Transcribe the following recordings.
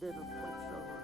bitter quicksilver.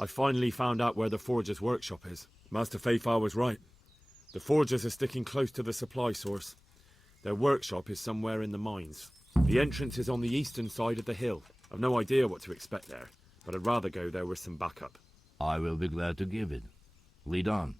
I finally found out where the forger's workshop is. Master Faithfar was right. The forgers are sticking close to the supply source. Their workshop is somewhere in the mines. The entrance is on the eastern side of the hill. I've no idea what to expect there, but I'd rather go there with some backup. I will be glad to give it. Lead on.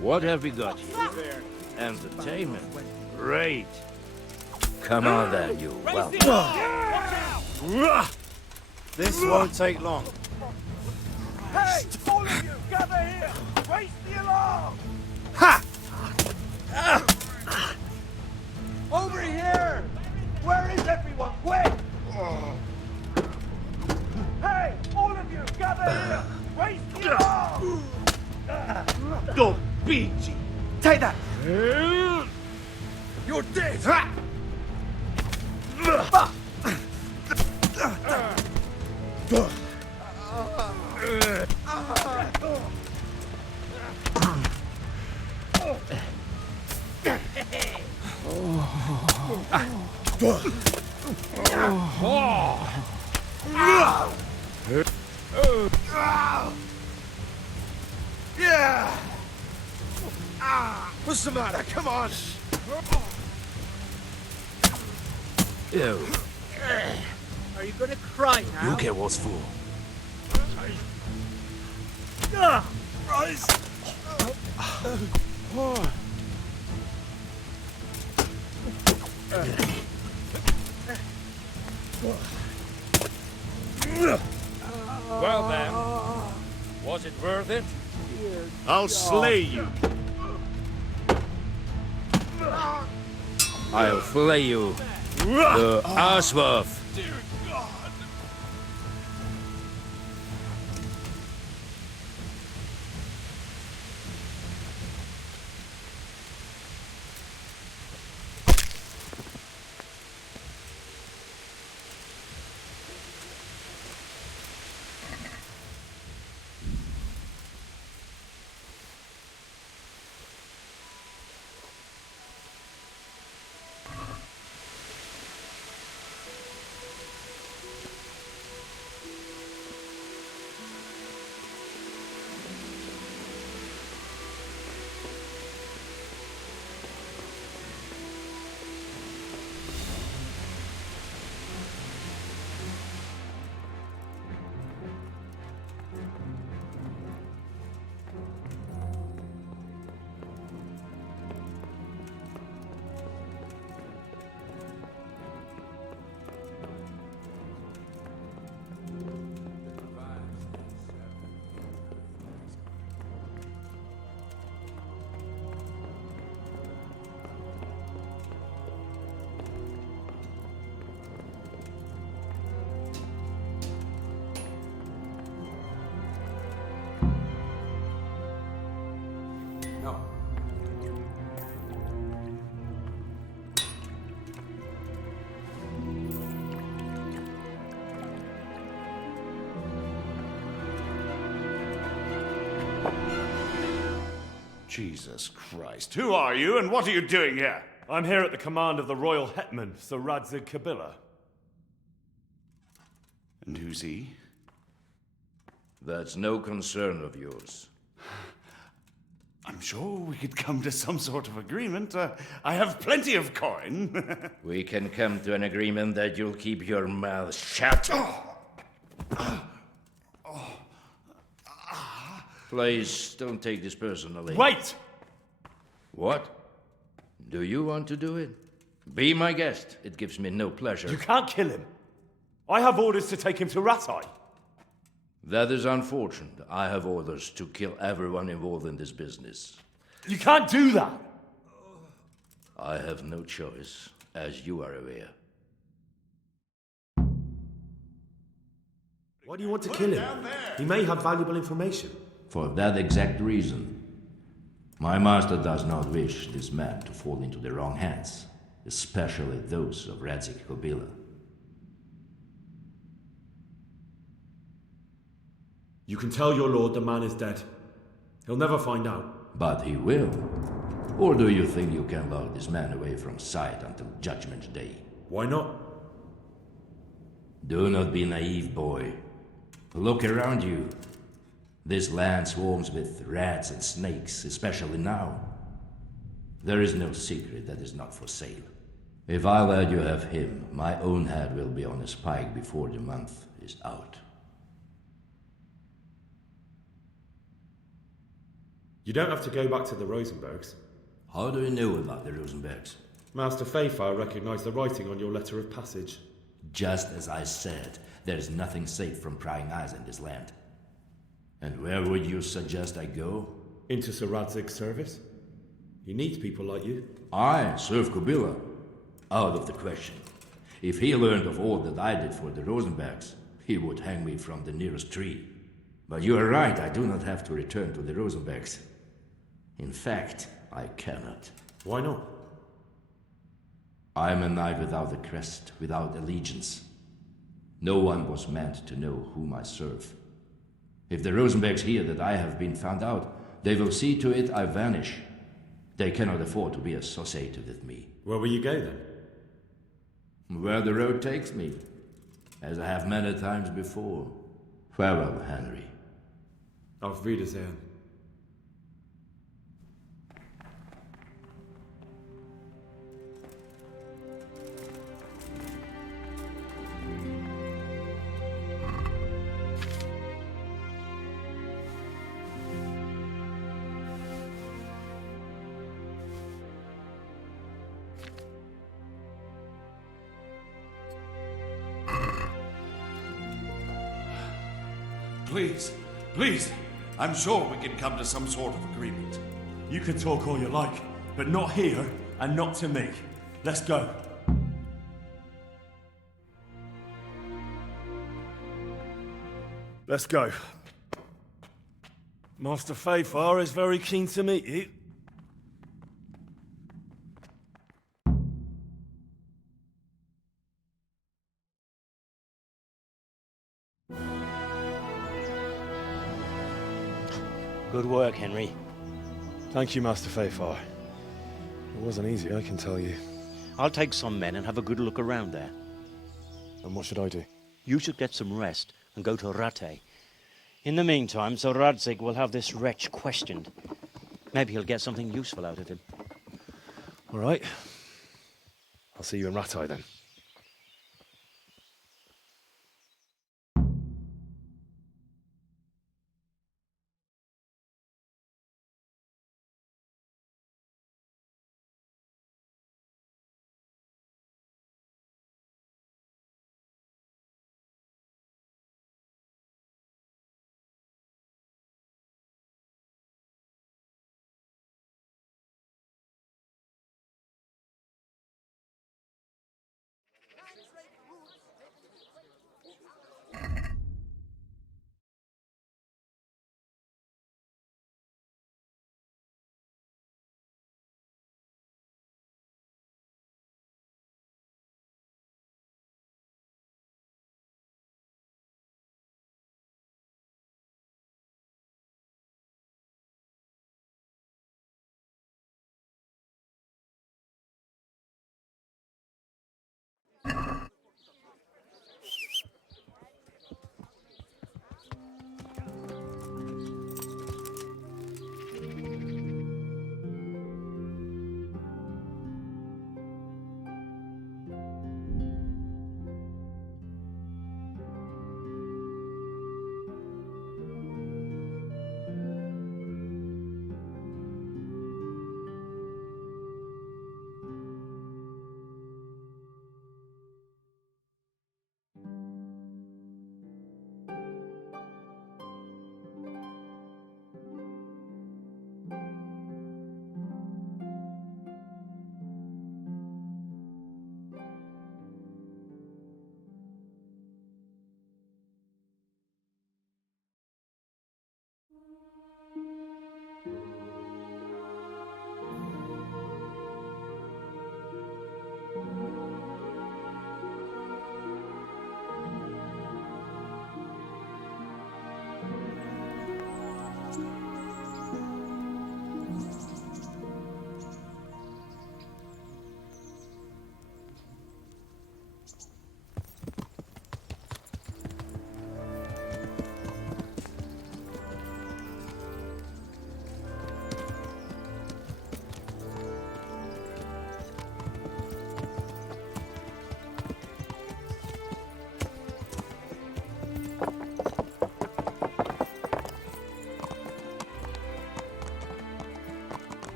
What have we got here? Entertainment. Great. Come on then, you. Well. This won't take long. Hey, all of you, gather here! Raise the alarm! Ha! Over here! Where is everyone? Quick! Hey, all of you, gather here! Raise the alarm! Go, BG! Take that! You're dead! Yeah! What's the matter? Come on! You. Are you gonna cry now? You get what's for. Rise! Well then, was it worth it? I'll slay you. I'll flay you. The Ashworth. Come. Jesus Christ. Who are you and what are you doing here? I'm here at the command of the royal hetman, Sir Radzig Kobyla. And who's he? That's no concern of yours. I'm sure we could come to some sort of agreement. I have plenty of coin. We can come to an agreement that you'll keep your mouth shut. Please, don't take this personally. Wait! What? Do you want to do it? Be my guest. It gives me no pleasure. You can't kill him. I have orders to take him to Rattay. That is unfortunate. I have orders to kill everyone involved in this business. You can't do that! I have no choice, as you are aware. Why do you want to kill him? He may have valuable information. For that exact reason. My master does not wish this man to fall into the wrong hands, especially those of Radzig Kobyla. You can tell your lord the man is dead. He'll never find out. But he will. Or do you think you can lock this man away from sight until Judgment Day? Why not? Do not be naive, boy. Look around you. This land swarms with rats and snakes, especially now. There is no secret that is not for sale. If I let you have him, my own head will be on a spike before the month is out. You don't have to go back to the Rosenbergs. How do you know about the Rosenbergs? Master Fayfire recognized the writing on your letter of passage. Just as I said, there is nothing safe from prying eyes in this land. And where would you suggest I go? Into Sir Radzig's service. He needs people like you. I serve Kobyla. Out of the question. If he learned of all that I did for the Rosenbergs, he would hang me from the nearest tree. But you are right, I do not have to return to the Rosenbergs. In fact, I cannot. Why not? I am a knight without a crest, without allegiance. No one was meant to know whom I serve. If the Rosenbergs hear that I have been found out, they will see to it I vanish. They cannot afford to be associated with me. Where will you go then? Where the road takes me, as I have many times before. Farewell, Henry. Auf Wiedersehen. Please, please. I'm sure we can come to some sort of agreement. You can talk all you like, but not here and not to me. Let's go. Let's go. Master Fayfire is very keen to meet you. Good work, Henry. Thank you, Master Fayfire. It wasn't easy, I can tell you. I'll take some men and have a good look around there. And what should I do? You should get some rest and go to Rattay. In the meantime, Sir Radzig will have this wretch questioned. Maybe he'll get something useful out of him. All right. I'll see you in Rattay then.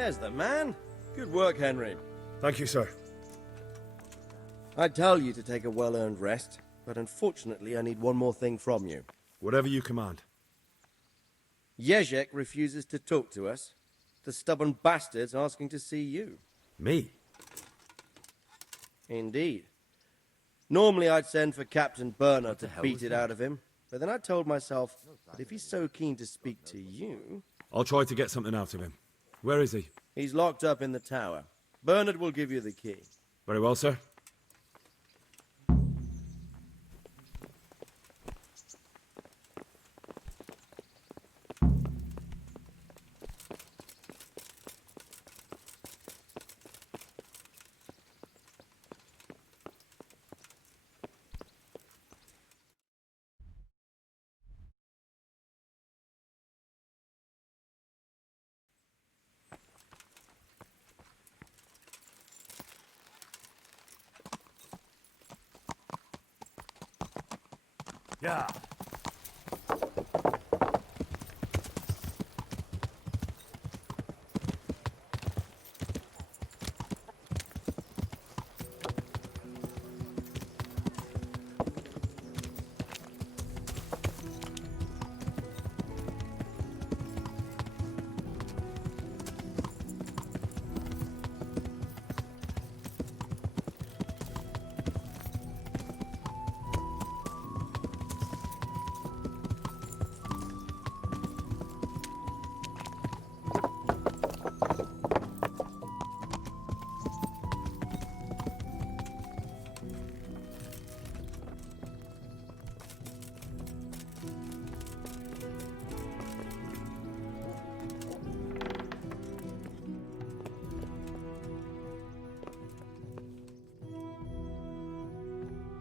There's the man. Good work, Henry. Thank you, sir. I'd tell you to take a well-earned rest, but unfortunately I need one more thing from you. Whatever you command. Jaśko refuses to talk to us. The stubborn bastard's asking to see you. Me? Indeed. Normally I'd send for Captain Burner to hell beat was it that? out of him, but then I told myself that if he's so keen to speak to you... I'll try to get something out of him. Where is he? He's locked up in the tower. Bernard will give you the key. Very well, sir. Yeah.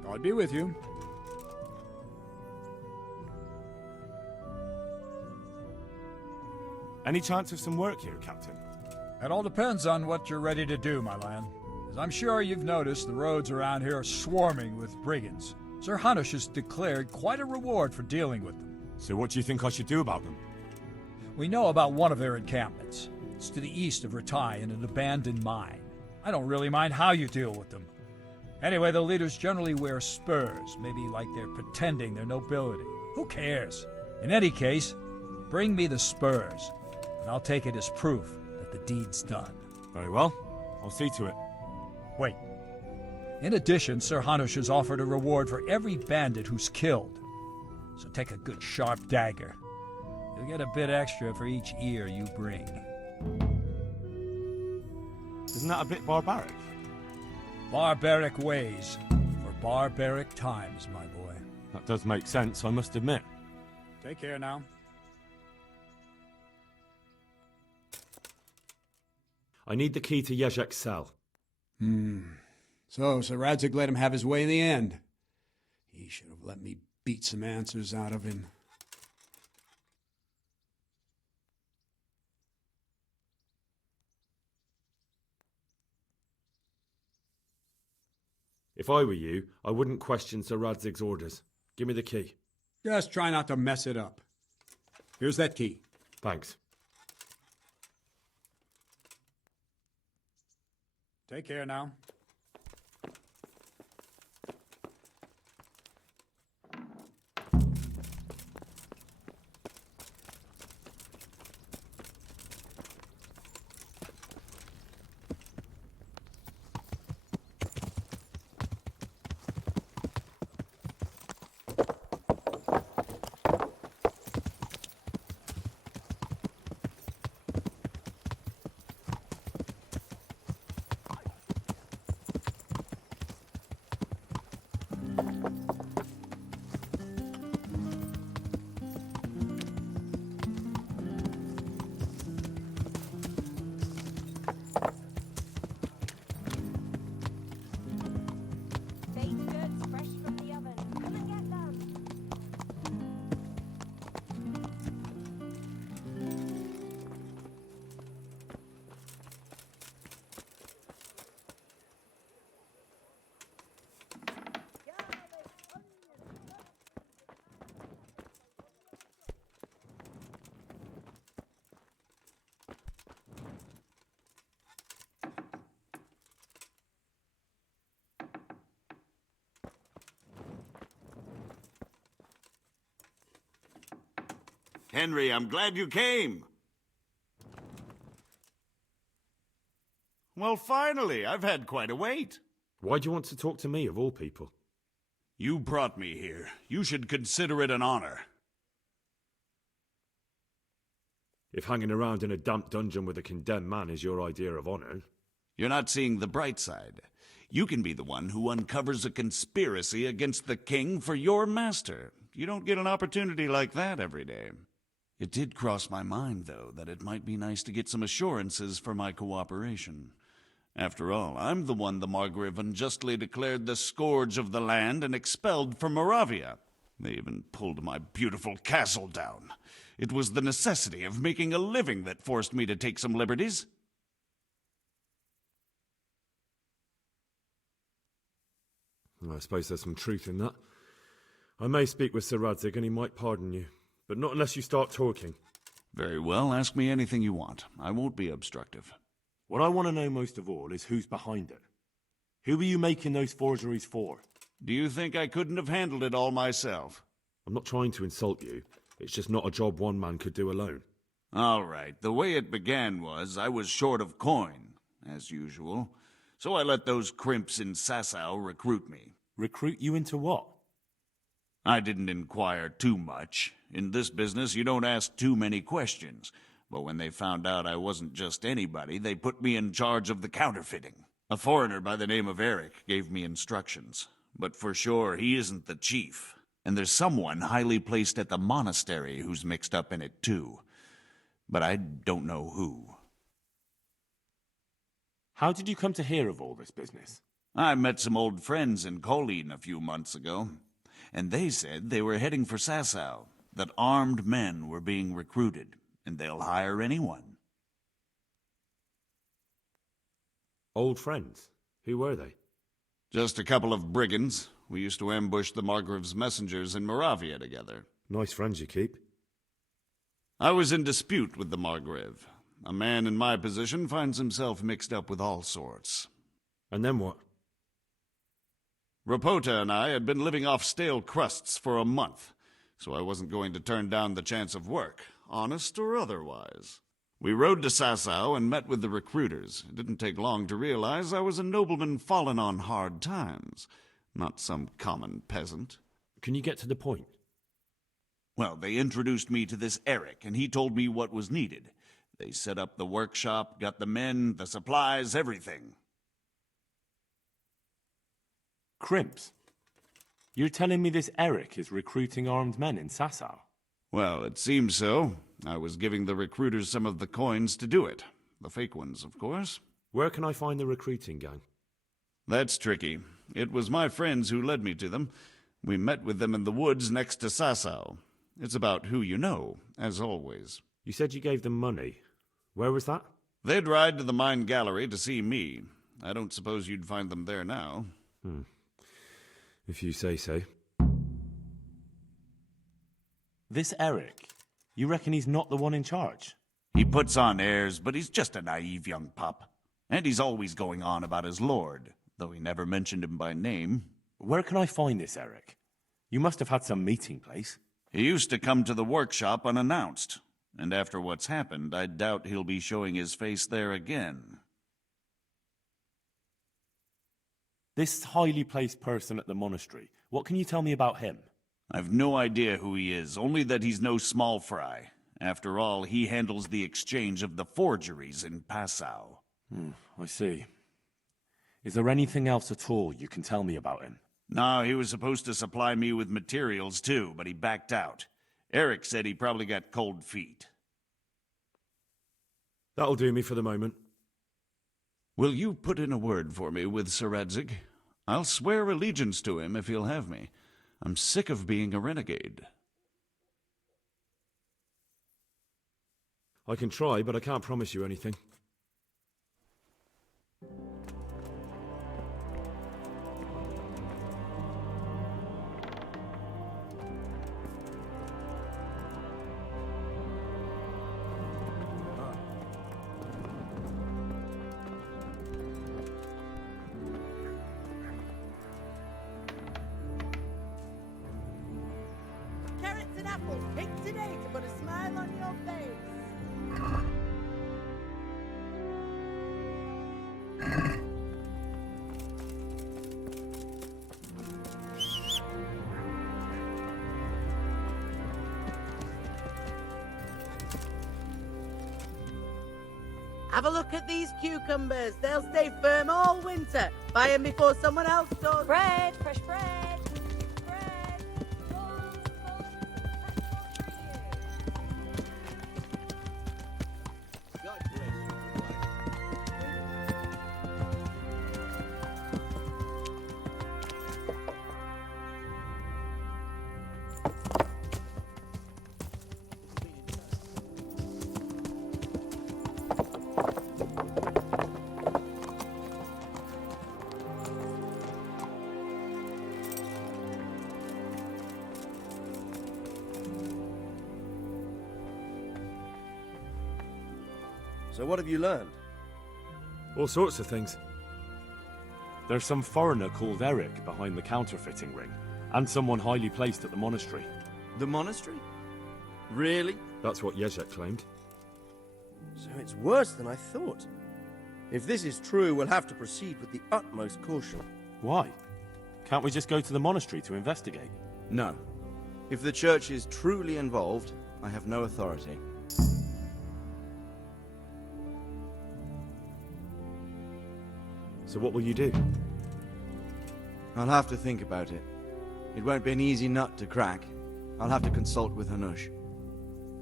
God be with you. Any chance of some work here, Captain? It all depends on what you're ready to do, my lad. As I'm sure you've noticed, the roads around here are swarming with brigands. Sir Hanush has declared quite a reward for dealing with them. So what do you think I should do about them? We know about one of their encampments. It's to the east of Ratai in an abandoned mine. I don't really mind how you deal with them. Anyway, the leaders generally wear spurs, maybe like they're pretending their nobility. Who cares? In any case, bring me the spurs, and I'll take it as proof that the deed's done. Very well. I'll see to it. Wait. In addition, Sir Hanush has offered a reward for every bandit who's killed. So take a good sharp dagger. You'll get a bit extra for each ear you bring. Isn't that a bit barbaric? Barbaric ways for barbaric times, my boy. That does make sense, I must admit. Take care now. I need the key to Jaśko's cell. So Sir Radzig let him have his way in the end. He should have let me beat some answers out of him. If I were you, I wouldn't question Sir Radzig's orders. Give me the key. Just try not to mess it up. Here's that key. Thanks. Take care now. Henry, I'm glad you came. Well, finally, I've had quite a wait. Why do you want to talk to me, of all people? You brought me here. You should consider it an honor. If hanging around in a damp dungeon with a condemned man is your idea of honor... You're not seeing the bright side. You can be the one who uncovers a conspiracy against the king for your master. You don't get an opportunity like that every day. It did cross my mind, though, that it might be nice to get some assurances for my cooperation. After all, I'm the one the Margrave unjustly declared the scourge of the land and expelled from Moravia. They even pulled my beautiful castle down. It was the necessity of making a living that forced me to take some liberties. I suppose there's some truth in that. I may speak with Sir Radzig and he might pardon you, but not unless you start talking. Very well, ask me anything you want. I won't be obstructive. What I want to know most of all is who's behind it. Who are you making those forgeries for? Do you think I couldn't have handled it all myself? I'm not trying to insult you. It's just not a job one man could do alone. All right, the way it began was I was short of coin, as usual. So I let those crimps in Sasau recruit me. Recruit you into what? I didn't inquire too much. In this business, you don't ask too many questions. But when they found out I wasn't just anybody, they put me in charge of the counterfeiting. A foreigner by the name of Eric gave me instructions. But for sure, he isn't the chief. And there's someone highly placed at the monastery who's mixed up in it too. But I don't know who. How did you come to hear of all this business? I met some old friends in Colleen a few months ago, and they said they were heading for Sasau, that armed men were being recruited, and they'll hire anyone. Old friends? Who were they? Just a couple of brigands. We used to ambush the Margrave's messengers in Moravia together. Nice friends you keep. I was in dispute with the Margrave. A man in my position finds himself mixed up with all sorts. And then what? Rapota and I had been living off stale crusts for a month, so I wasn't going to turn down the chance of work, honest or otherwise. We rode to Sasau and met with the recruiters. It didn't take long to realize I was a nobleman fallen on hard times, not some common peasant. Can you get to the point? Well, they introduced me to this Eric, and he told me what was needed. They set up the workshop, got the men, the supplies, everything. Crimps? You're telling me this Eric is recruiting armed men in Sasau? Well, it seems so. I was giving the recruiters some of the coins to do it. The fake ones, of course. Where can I find the recruiting gang? That's tricky. It was my friends who led me to them. We met with them in the woods next to Sasau. It's about who you know, as always. You said you gave them money. Where was that? They'd ride to the mine gallery to see me. I don't suppose you'd find them there now. If you say so. This Eric, you reckon he's not the one in charge? He puts on airs, but he's just a naive young pup. And he's always going on about his lord, though he never mentioned him by name. Where can I find this Eric? You must have had some meeting place. He used to come to the workshop unannounced. And after what's happened, I doubt he'll be showing his face there again. This highly placed person at the monastery, what can you tell me about him? I've no idea who he is, only that he's no small fry. After all, he handles the exchange of the forgeries in Passau. I see. Is there anything else at all you can tell me about him? No, he was supposed to supply me with materials too, but he backed out. Eric said he probably got cold feet. That'll do me for the moment. Will you put in a word for me with Sir Radzig? I'll swear allegiance to him if he'll have me. I'm sick of being a renegade. I can try, but I can't promise you anything. Carrots and apples! couple picked today to put a smile on your face. Have a look at these cucumbers. They'll stay firm all winter. Buy them before someone else does. Bread, fresh bread. Bread. Rolls, God bless you. So what have you learned? All sorts of things. There's some foreigner called Eric behind the counterfeiting ring, and someone highly placed at the monastery. The monastery? Really? That's what Jaśko claimed. So it's worse than I thought. If this is true, we'll have to proceed with the utmost caution. Why? Can't we just go to the monastery to investigate? No. If the church is truly involved, I have no authority. So what will you do? I'll have to think about it. It won't be an easy nut to crack. I'll have to consult with Hanush.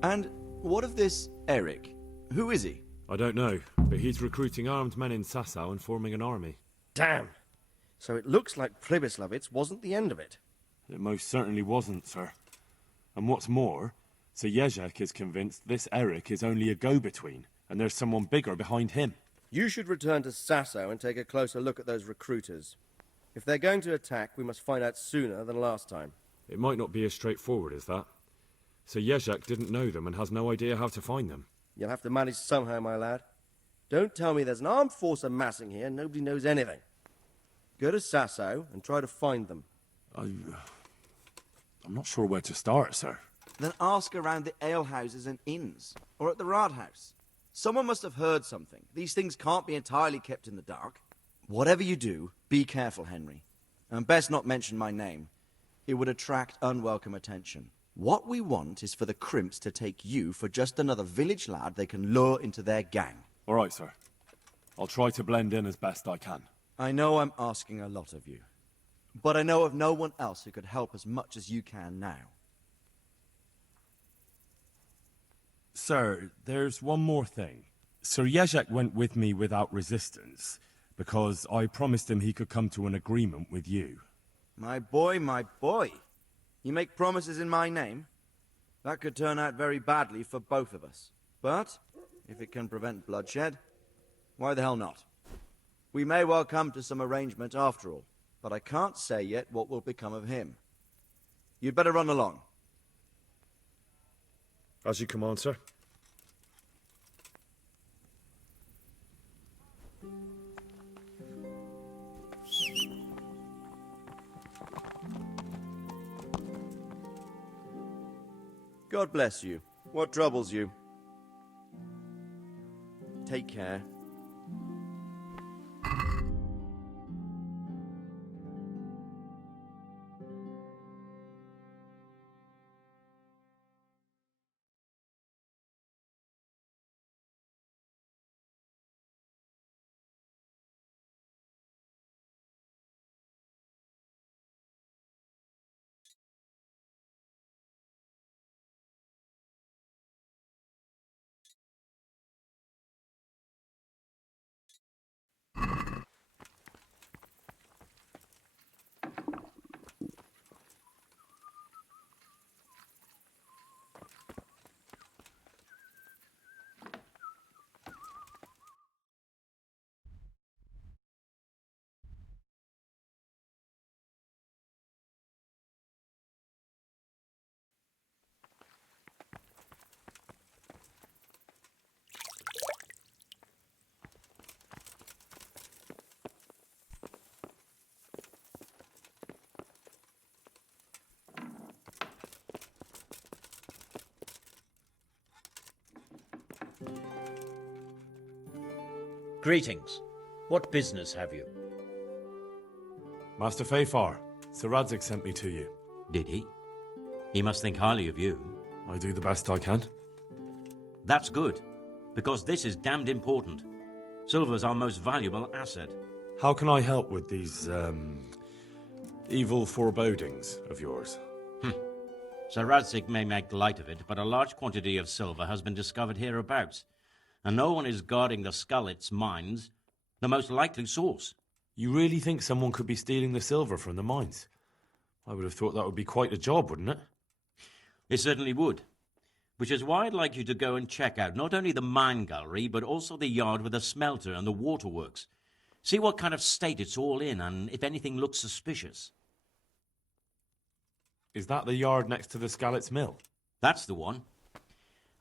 And what of this Eric? Who is he? I don't know, but he's recruiting armed men in s.r.o. and forming an army. Damn! So it looks like Pribyslavitz wasn't the end of it. It most certainly wasn't, sir. And what's more, Sir Jaśko is convinced this Eric is only a go-between, and there's someone bigger behind him. You should return to s.r.o. and take a closer look at those recruiters. If they're going to attack, we must find out sooner than last time. It might not be as straightforward as that. So Jaśko didn't know them and has no idea how to find them. You'll have to manage somehow, my lad. Don't tell me there's an armed force amassing here and nobody knows anything. Go to s.r.o. and try to find them. I'm not sure where to start, sir. Then ask around the alehouses and inns, or at the Rathaus. Someone must have heard something. These things can't be entirely kept in the dark. Whatever you do, be careful, Henry. And best not mention my name. It would attract unwelcome attention. What we want is for the crimps to take you for just another village lad they can lure into their gang. All right, sir. I'll try to blend in as best I can. I know I'm asking a lot of you, but I know of no one else who could help as much as you can now. Sir, there's one more thing. Sir Jaśko went with me without resistance, because I promised him he could come to an agreement with you. My boy, my boy. You make promises in my name? That could turn out very badly for both of us. But, if it can prevent bloodshed, why the hell not? We may well come to some arrangement after all, but I can't say yet what will become of him. You'd better run along. As you command, sir. God bless you. What troubles you? Take care. Greetings. What business have you? Master Fayfar, Sir Radzig sent me to you. Did he? He must think highly of you. I do the best I can. That's good, because this is damned important. Silver's our most valuable asset. How can I help with these, evil forebodings of yours? Sir Radzig may make light of it, but a large quantity of silver has been discovered hereabouts, and no one is guarding the Skalicy mines, the most likely source. You really think someone could be stealing the silver from the mines? I would have thought that would be quite a job, wouldn't it? It certainly would. Which is why I'd like you to go and check out not only the mine gallery, but also the yard with the smelter and the waterworks. See what kind of state it's all in, and if anything looks suspicious. Is that the yard next to the Skalicy mill? That's the one.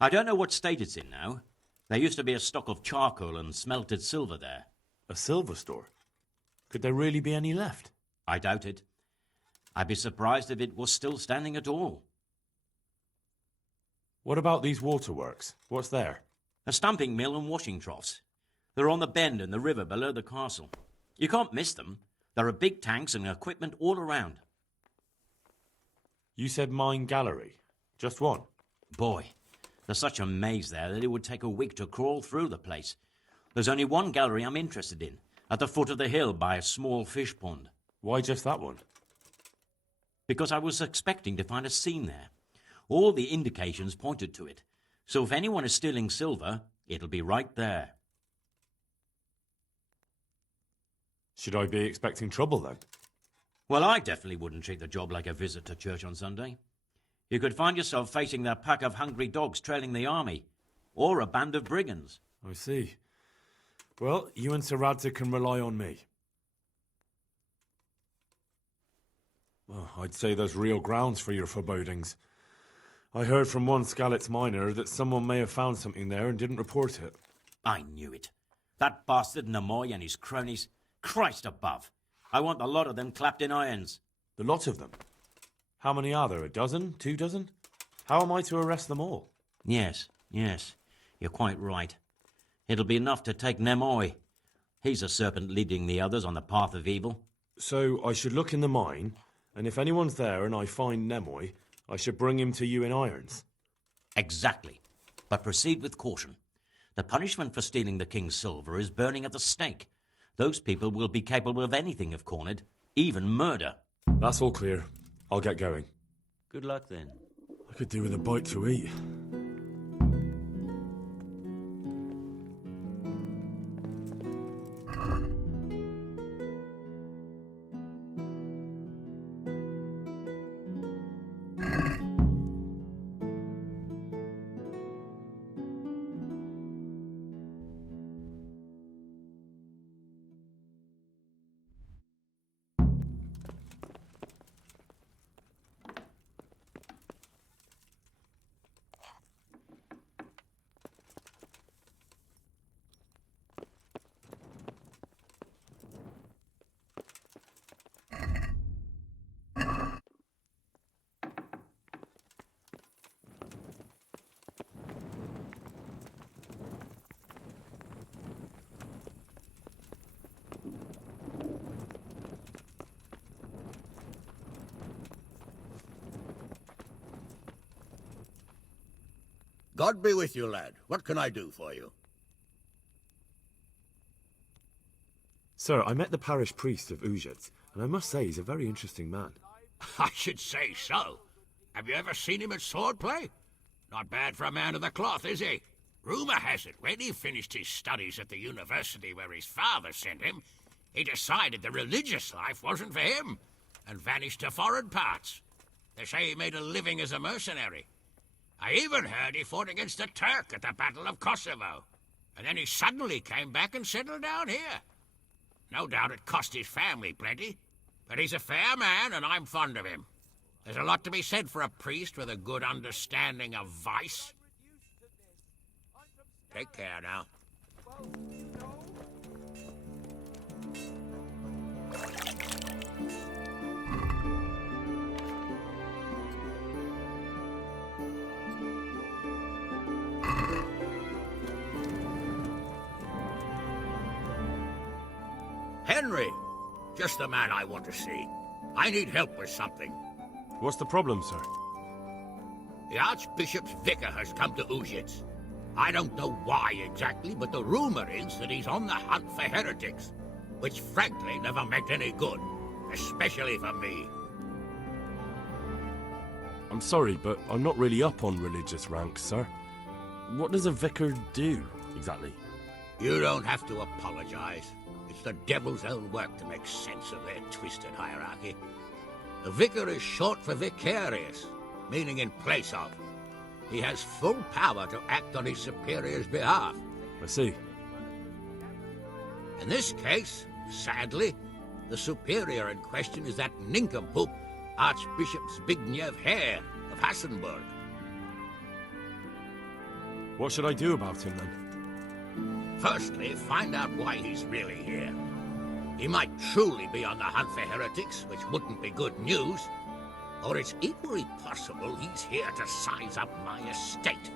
I don't know what state it's in now. There used to be a stock of charcoal and smelted silver there. A silver store? Could there really be any left? I doubt it. I'd be surprised if it was still standing at all. What about these waterworks? What's there? A stamping mill and washing troughs. They're on the bend in the river below the castle. You can't miss them. There are big tanks and equipment all around. You said mine gallery. Just one? Boy, there's such a maze there that it would take a week to crawl through the place. There's only one gallery I'm interested in, at the foot of the hill by a small fish pond. Why just that one? Because I was expecting to find a scene there. All the indications pointed to it. So if anyone is stealing silver, it'll be right there. Should I be expecting trouble, then? Well, I definitely wouldn't treat the job like a visit to church on Sunday. You could find yourself facing that pack of hungry dogs trailing the army, or a band of brigands. I see. Well, you and Sir Radzig can rely on me. Well, I'd say there's real grounds for your forebodings. I heard from one Skalicy miner that someone may have found something there and didn't report it. I knew it. That bastard Namoy and his cronies. Christ above. I want the lot of them clapped in irons. The lot of them? How many are there? A dozen? 2 dozen? How am I to arrest them all? Yes. You're quite right. It'll be enough to take Nemoy. He's a serpent leading the others on the path of evil. So I should look in the mine, and if anyone's there and I find Nemoy, I should bring him to you in irons. Exactly. But proceed with caution. The punishment for stealing the king's silver is burning at the stake. Those people will be capable of anything if cornered, even murder. That's all clear. I'll get going. Good luck then. I could do with a bite to eat. God be with you, lad. What can I do for you? Sir, I met the parish priest of Ujec, and I must say he's a very interesting man. I should say so. Have you ever seen him at swordplay? Not bad for a man of the cloth, is he? Rumour has it, when he finished his studies at the university where his father sent him, he decided the religious life wasn't for him, and vanished to foreign parts. They say he made a living as a mercenary. I even heard he fought against the Turk at the Battle of Kosovo. And then he suddenly came back and settled down here. No doubt it cost his family plenty, but he's a fair man and I'm fond of him. There's a lot to be said for a priest with a good understanding of vice. Take care now. Henry! Just the man I want to see. I need help with something. What's the problem, sir? The Archbishop's vicar has come to Uzhitz. I don't know why exactly, but the rumor is that he's on the hunt for heretics, which frankly never meant any good, especially for me. I'm sorry, but I'm not really up on religious ranks, sir. What does a vicar do, exactly? You don't have to apologize. It's the devil's own work to make sense of their twisted hierarchy. The vicar is short for vicarious, meaning in place of. He has full power to act on his superior's behalf. I see. In this case, sadly, the superior in question is that nincompoop, Archbishop Zbigniew Hare of Hassenburg. What should I do about him, then? Firstly, find out why he's really here. He might truly be on the hunt for heretics, which wouldn't be good news. Or it's equally possible he's here to size up my estate,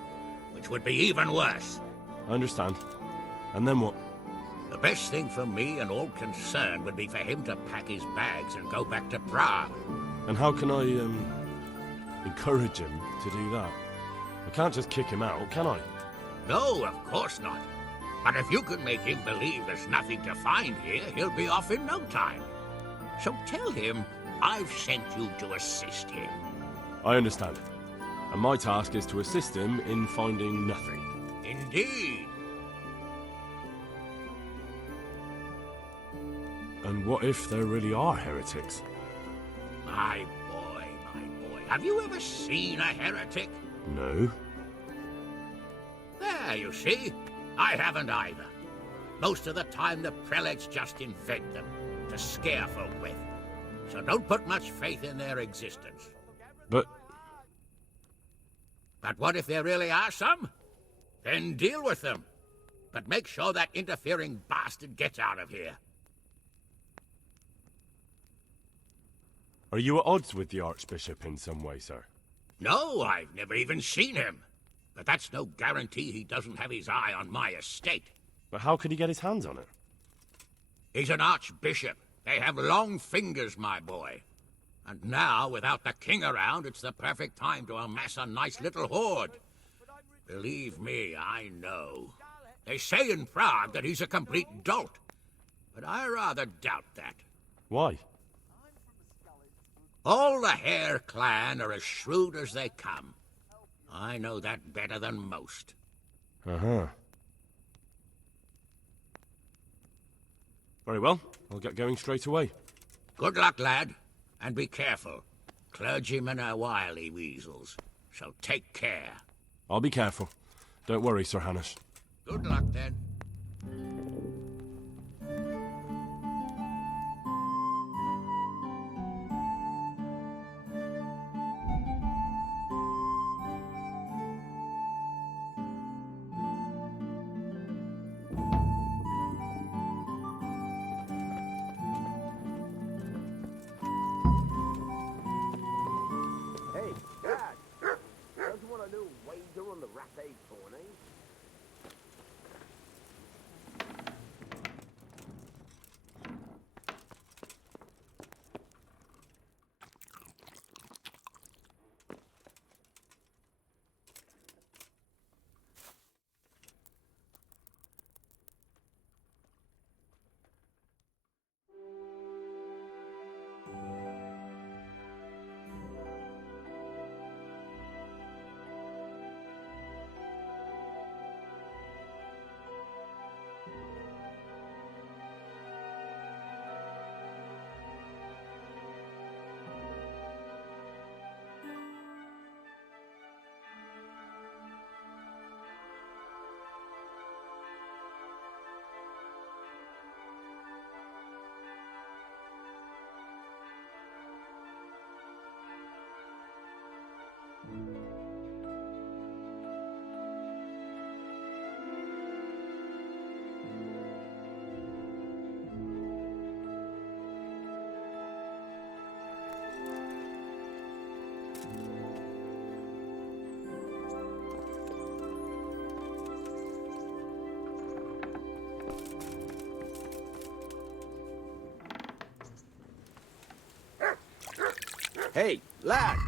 which would be even worse. I understand. And then what? The best thing for me and all concerned would be for him to pack his bags and go back to Prague. And how can I, encourage him to do that? I can't just kick him out, can I? No, of course not. But if you can make him believe there's nothing to find here, he'll be off in no time. So tell him I've sent you to assist him. I understand. And my task is to assist him in finding nothing. Indeed. And what if there really are heretics? My boy, have you ever seen a heretic? No. There, you see. I haven't either. Most of the time the prelates just invent them to scare folk with. So don't put much faith in their existence. But what if there really are some? Then deal with them. But make sure that interfering bastard gets out of here. are you at odds with the Archbishop in some way, sir? No, I've never even seen him. But that's no guarantee he doesn't have his eye on my estate. But how could he get his hands on it? He's an archbishop. They have long fingers, my boy. And now, without the king around, it's the perfect time to amass a nice little hoard. Believe me, I know. They say in Prague that he's a complete dolt. But I rather doubt that. Why? All the Hare clan are as shrewd as they come. I know that better than most. Uh-huh. Very well. I'll get going straight away. Good luck, lad. And be careful. Clergymen are wily weasels. So take care. I'll be careful. Don't worry, Sir Hannes. Good luck, then. Hey, lad!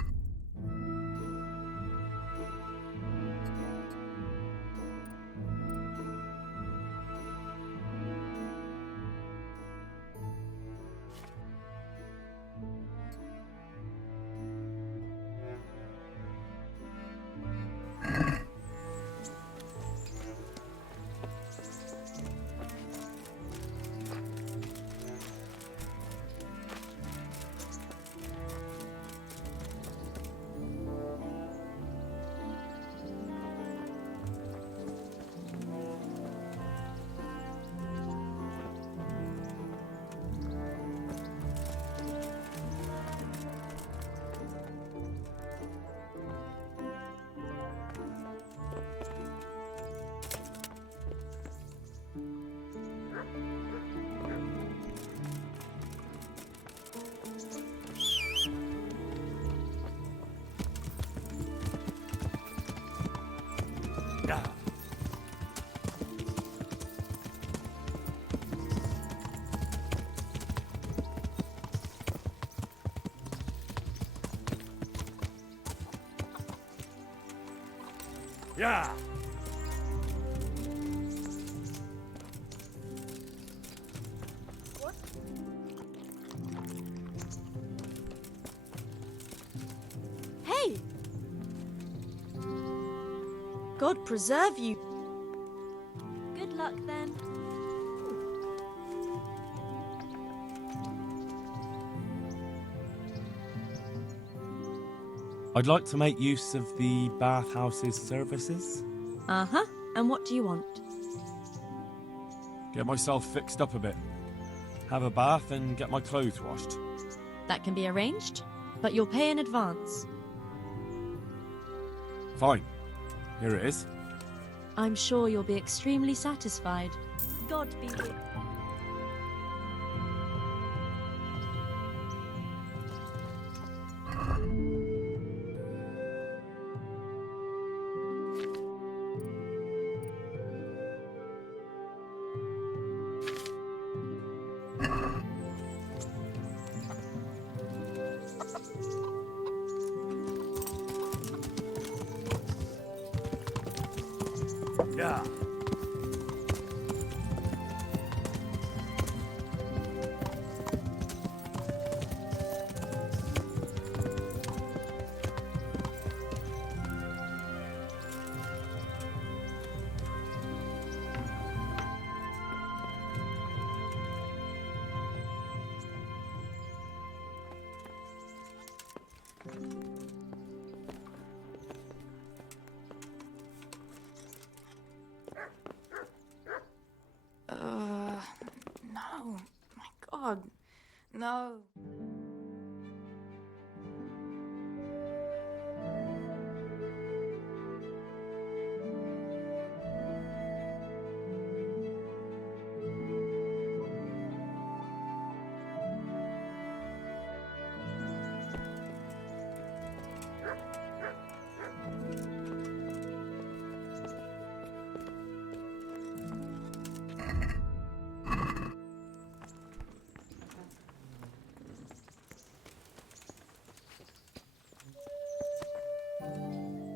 Yeah. What? Hey! God preserve you. Good luck then. I'd like to make use of the bathhouse's services. Uh-huh. And what do you want? Get myself fixed up a bit. Have a bath and get my clothes washed. That can be arranged, but you'll pay in advance. Fine. Here it is. I'm sure you'll be extremely satisfied. God be with you. Yeah. No. My God. No.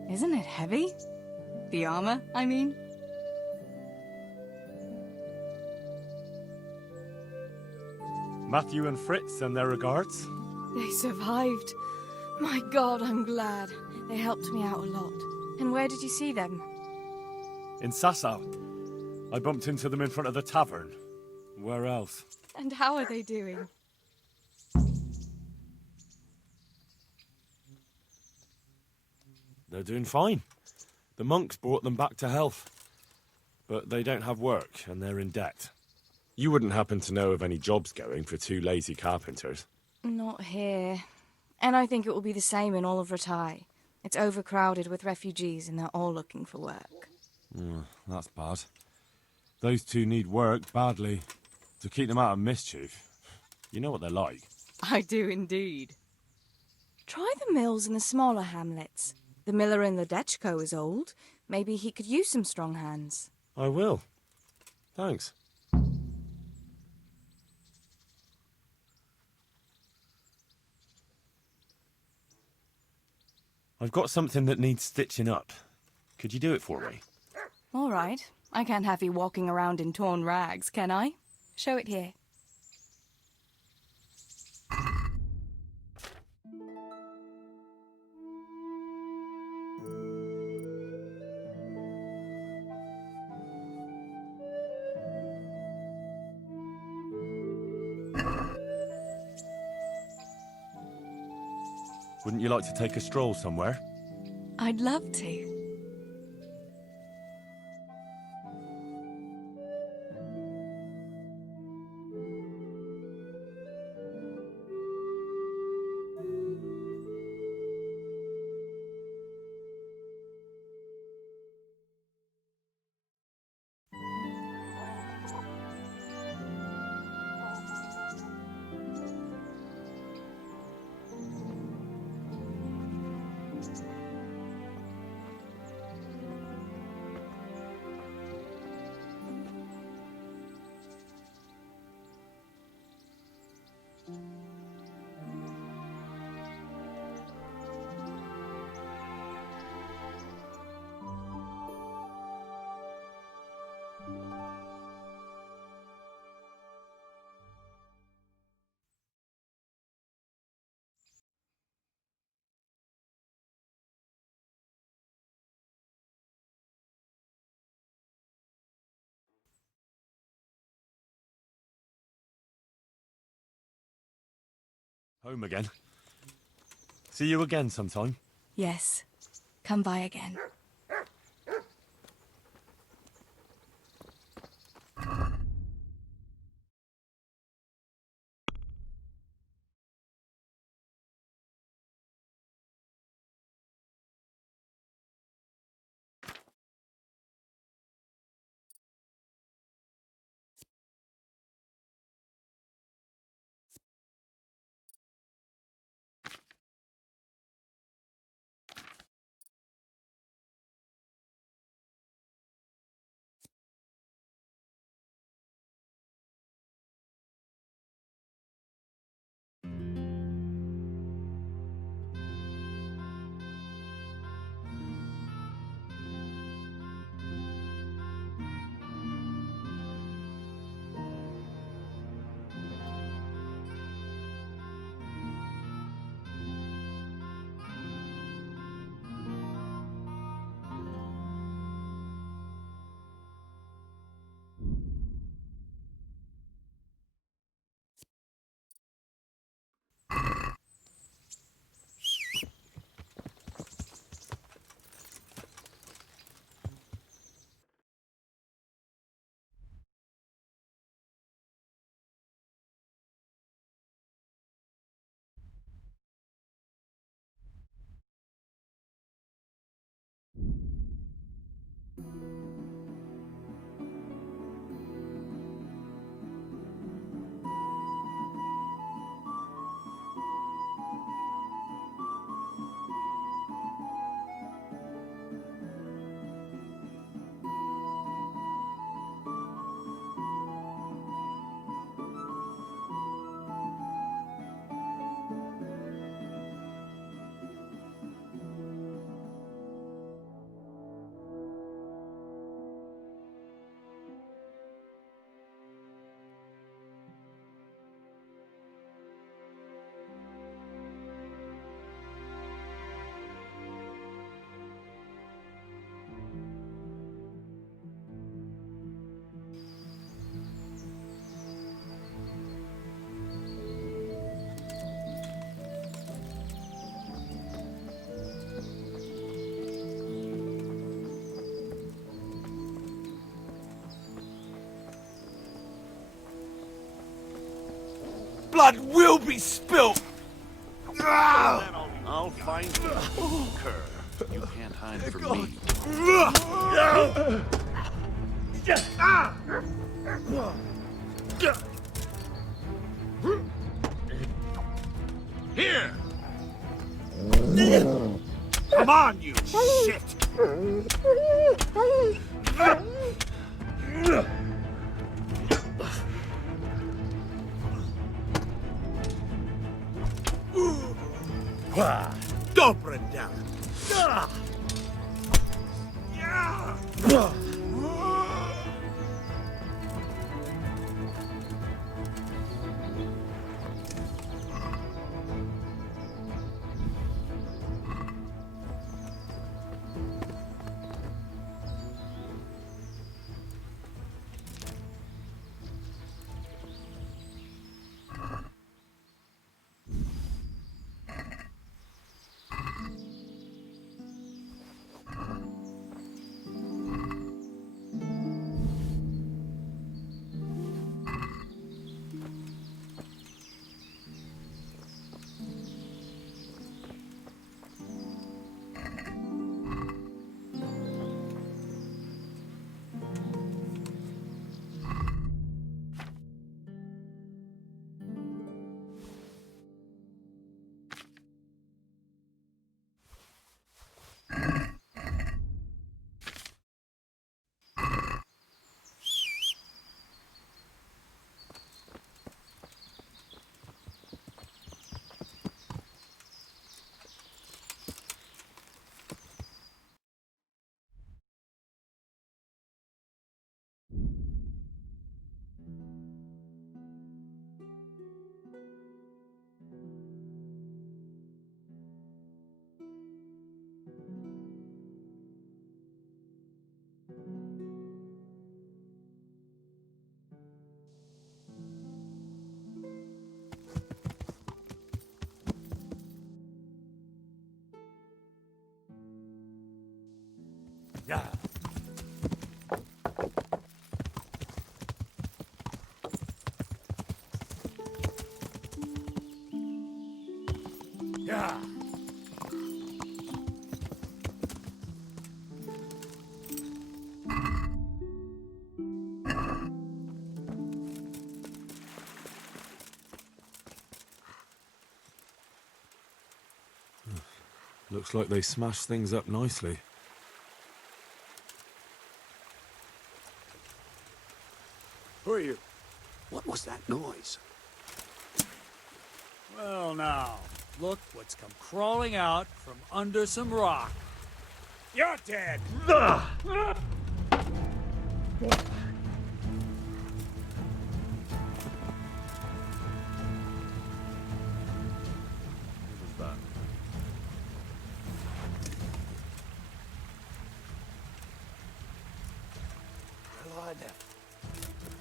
Isn't it heavy? The armor, I mean. Matthew and Fritz send their regards. They survived. My God, I'm glad. They helped me out a lot. And where did you see them? In Sasau. I bumped into them in front of the tavern. Where else? And how are they doing? They're doing fine. The monks brought them back to health. But they don't have work, and they're in debt. You wouldn't happen to know of any jobs going for two lazy carpenters? Not here. And I think it will be the same in all of Ratai. It's overcrowded with refugees, and they're all looking for work. That's bad. Those two need work badly. To keep them out of mischief. You know what they're like. I do indeed. Try the mills in the smaller hamlets. The miller in the Dechko is old. Maybe he could use some strong hands. I will. Thanks. I've got something that needs stitching up. Could you do it for me? All right. I can't have you walking around in torn rags, can I? Show it here. Wouldn't you like to take a stroll somewhere? I'd love to. Home again. See you again sometime. Yes. Come by again. Blood will be spilt! I'll find you, cur. You can't hide from me. Here! Come on, you shit! Dobra, Yeah. Yeah. Looks like they smashed things up nicely. Who are you? What was that noise? Well, now, look what's come crawling out from under some rock. You're dead!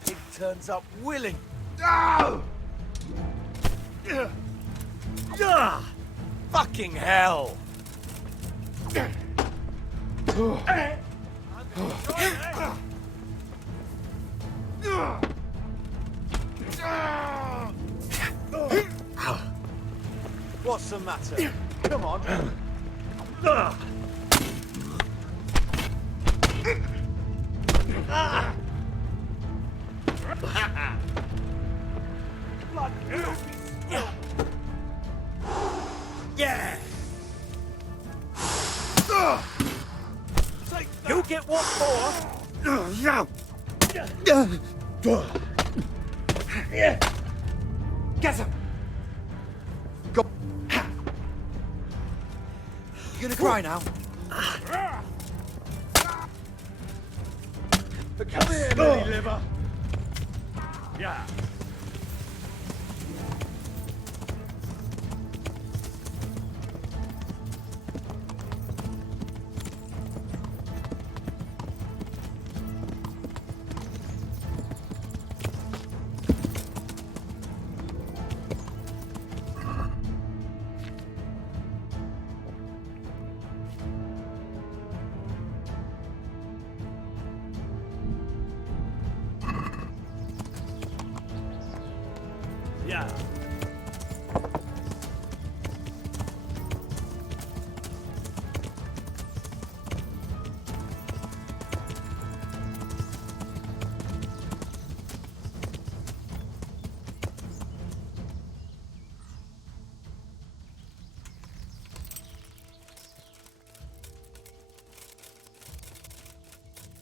Pig turns up willing. No! Fucking hell! What's the matter? Come on. Blood will be spilled. Yeah. You get what for? Get him. Go. You gonna cry now? Come here, lily liver. Yeah. Yeah.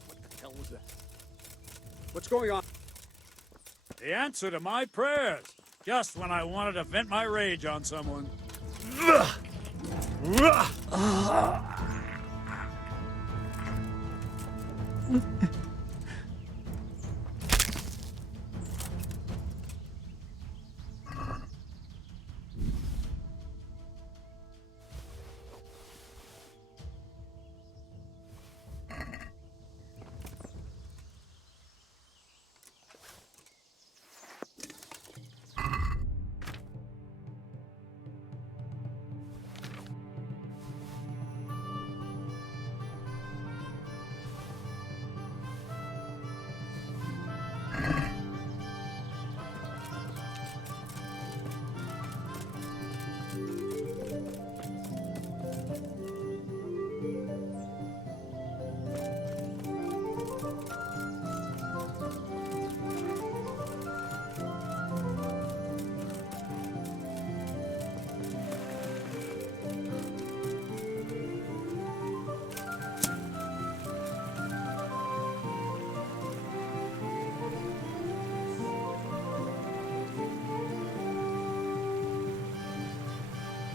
What the hell was that? What's going on? The answer to my prayers. Just when I wanted to vent my rage on someone.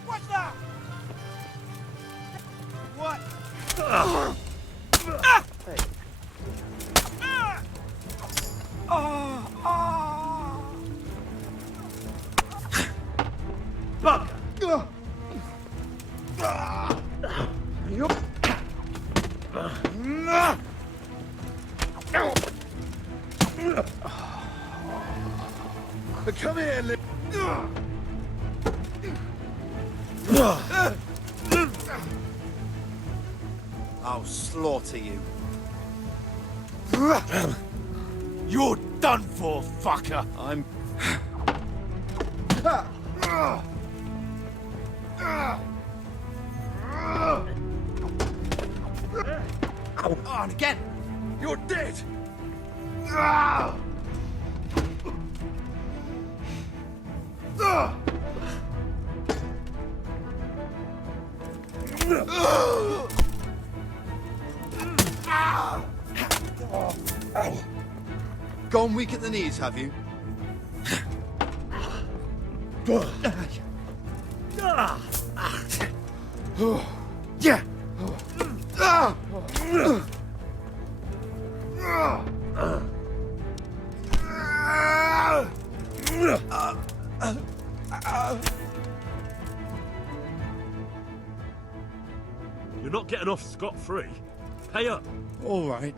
What's that? What? Come here, Lip. I'll slaughter you. You're done for, fucker. I'm... Oh, and again. You're dead. Gone weak at the knees, have you? Yeah. You're not getting off scot-free. Pay up. All right.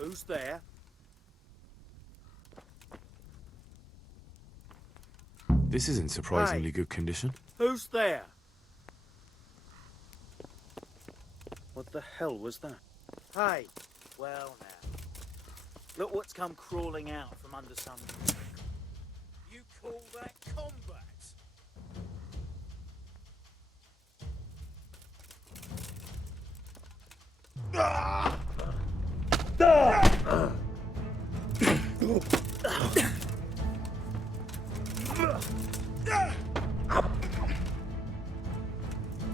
Who's there? This is in surprisingly good condition. Who's there? What the hell was that? Hey, well now. Look what's come crawling out from under some... You call that combat?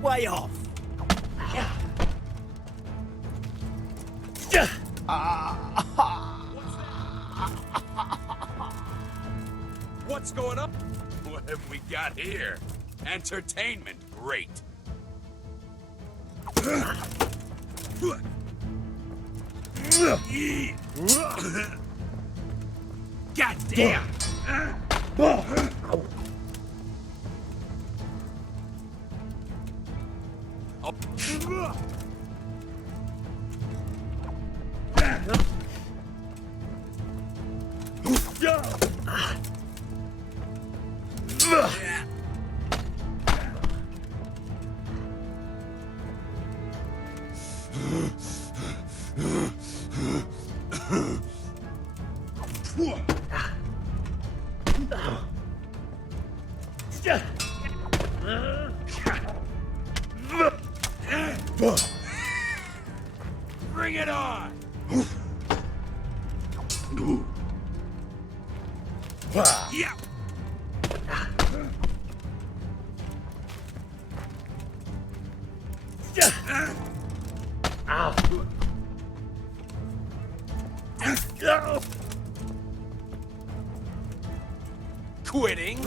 Way off! What's going on? What have we got here? Entertainment, great. God damn! Bring it on! Yeah. Quitting?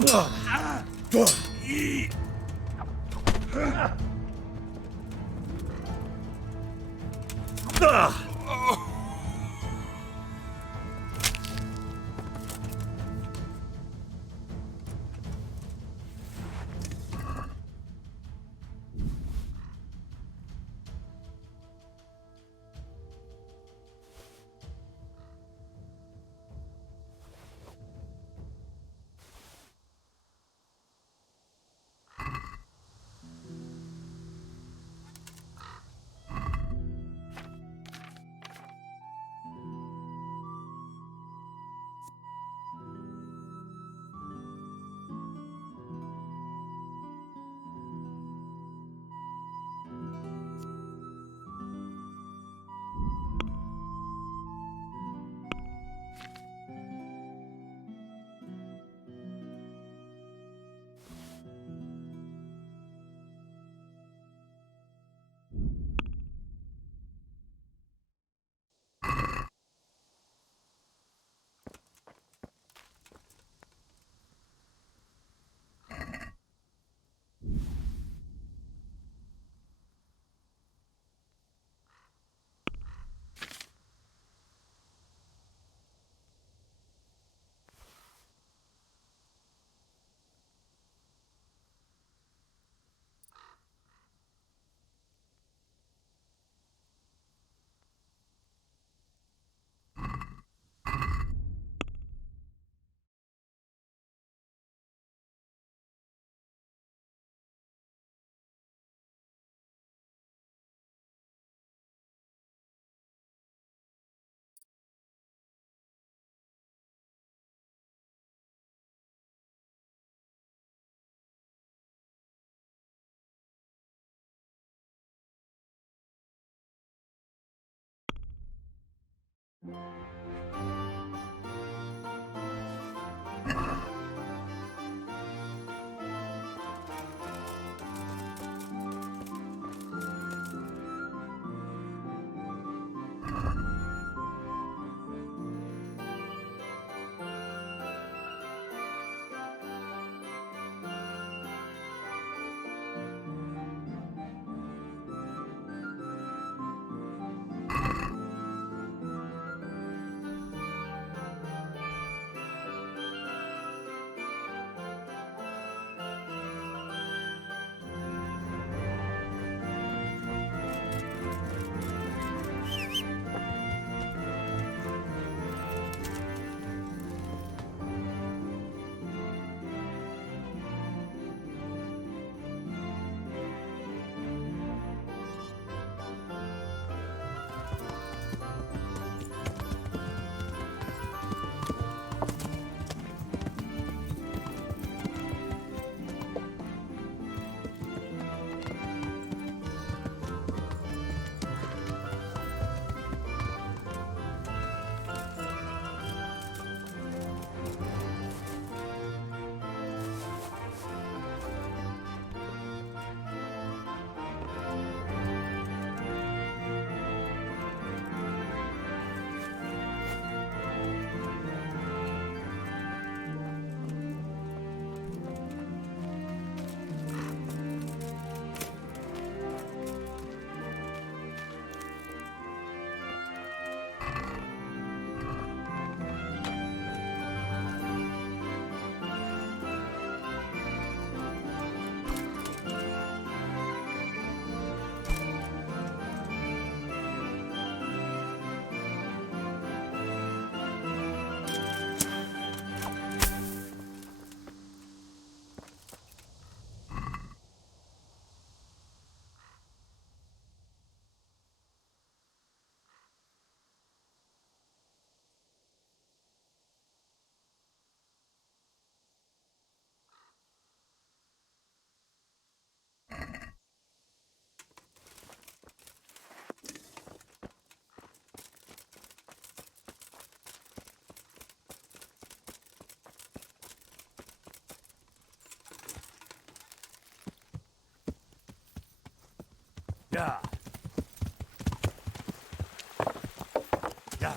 Yeah. Yeah.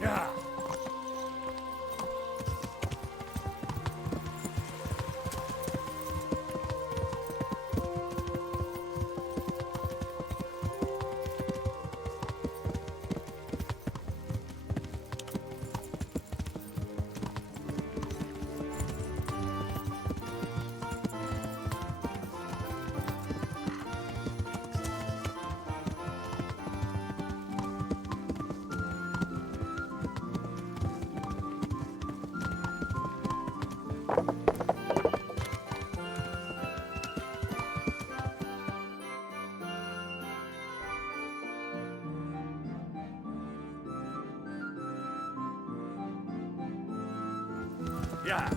Yeah. Yeah.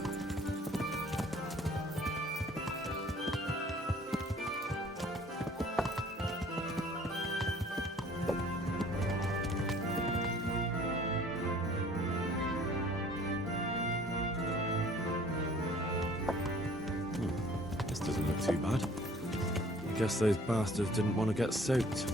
This doesn't look too bad. I guess those bastards didn't want to get soaked.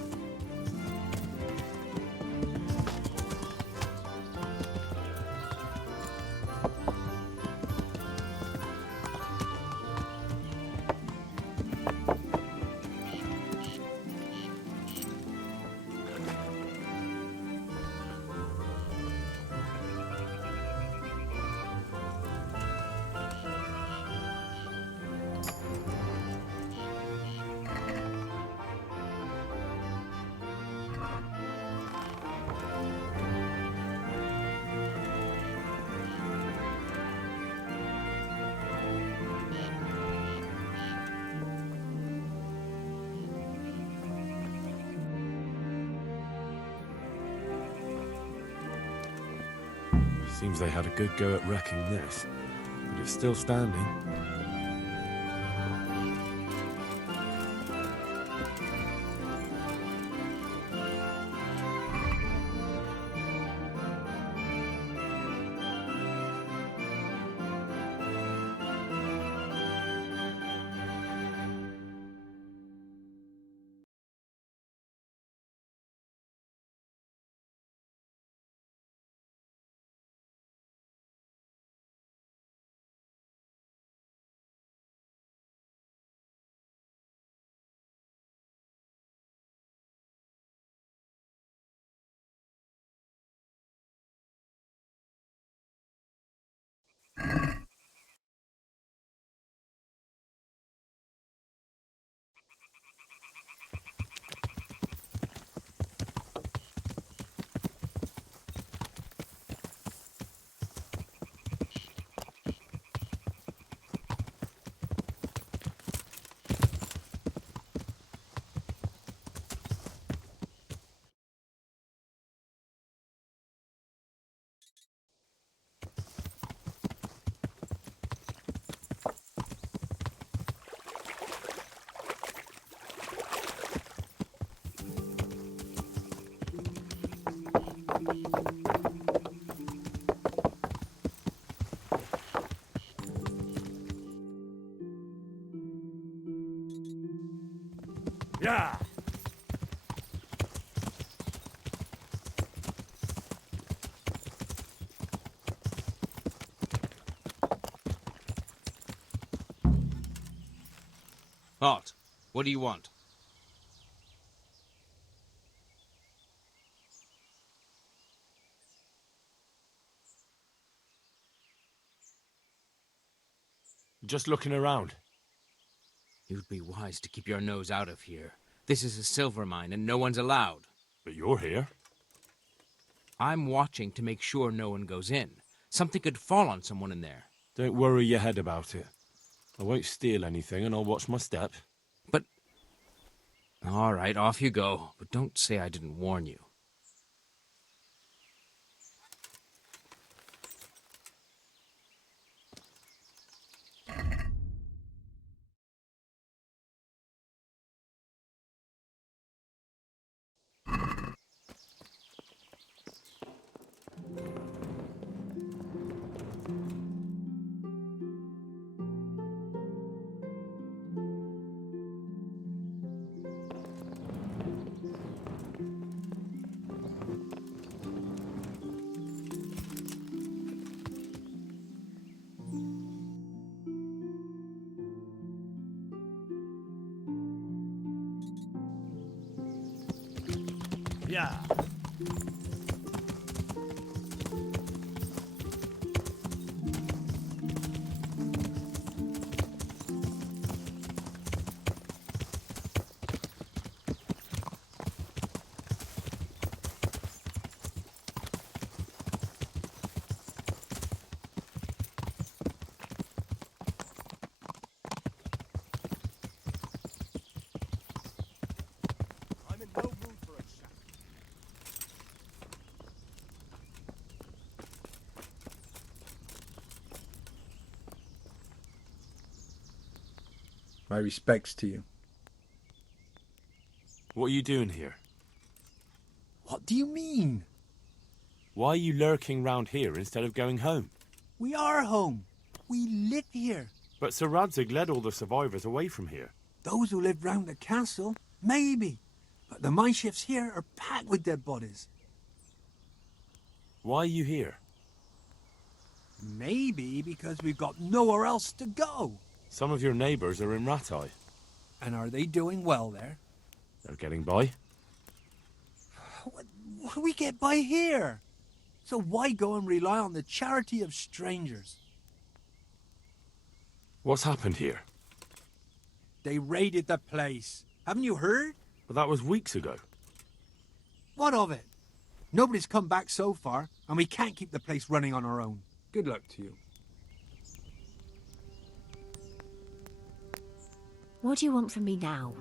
Seems they had a good go at wrecking this, but it's still standing. Yeah! Halt. What do you want? Just looking around. You'd be wise to keep your nose out of here. This is a silver mine and no one's allowed. But you're here. I'm watching to make sure no one goes in. Something could fall on someone in there. Don't worry your head about it. I won't steal anything and I'll watch my step. But... All right, off you go. But don't say I didn't warn you. Yeah. My respects to you. What are you doing here? What do you mean? Why are you lurking round here instead of going home? We are home. We live here. But Sir Radzig led all the survivors away from here. Those who live round the castle, maybe. But the mine shafts here are packed with dead bodies. Why are you here? Maybe because we've got nowhere else to go. Some of your neighbours are in Rattay. And are they doing well there? They're getting by. What do we get by here? So why go and rely on the charity of strangers? What's happened here? They raided the place. Haven't you heard? But that was weeks ago. What of it? Nobody's come back so far, and we can't keep the place running on our own. Good luck to you. What do you want from me now?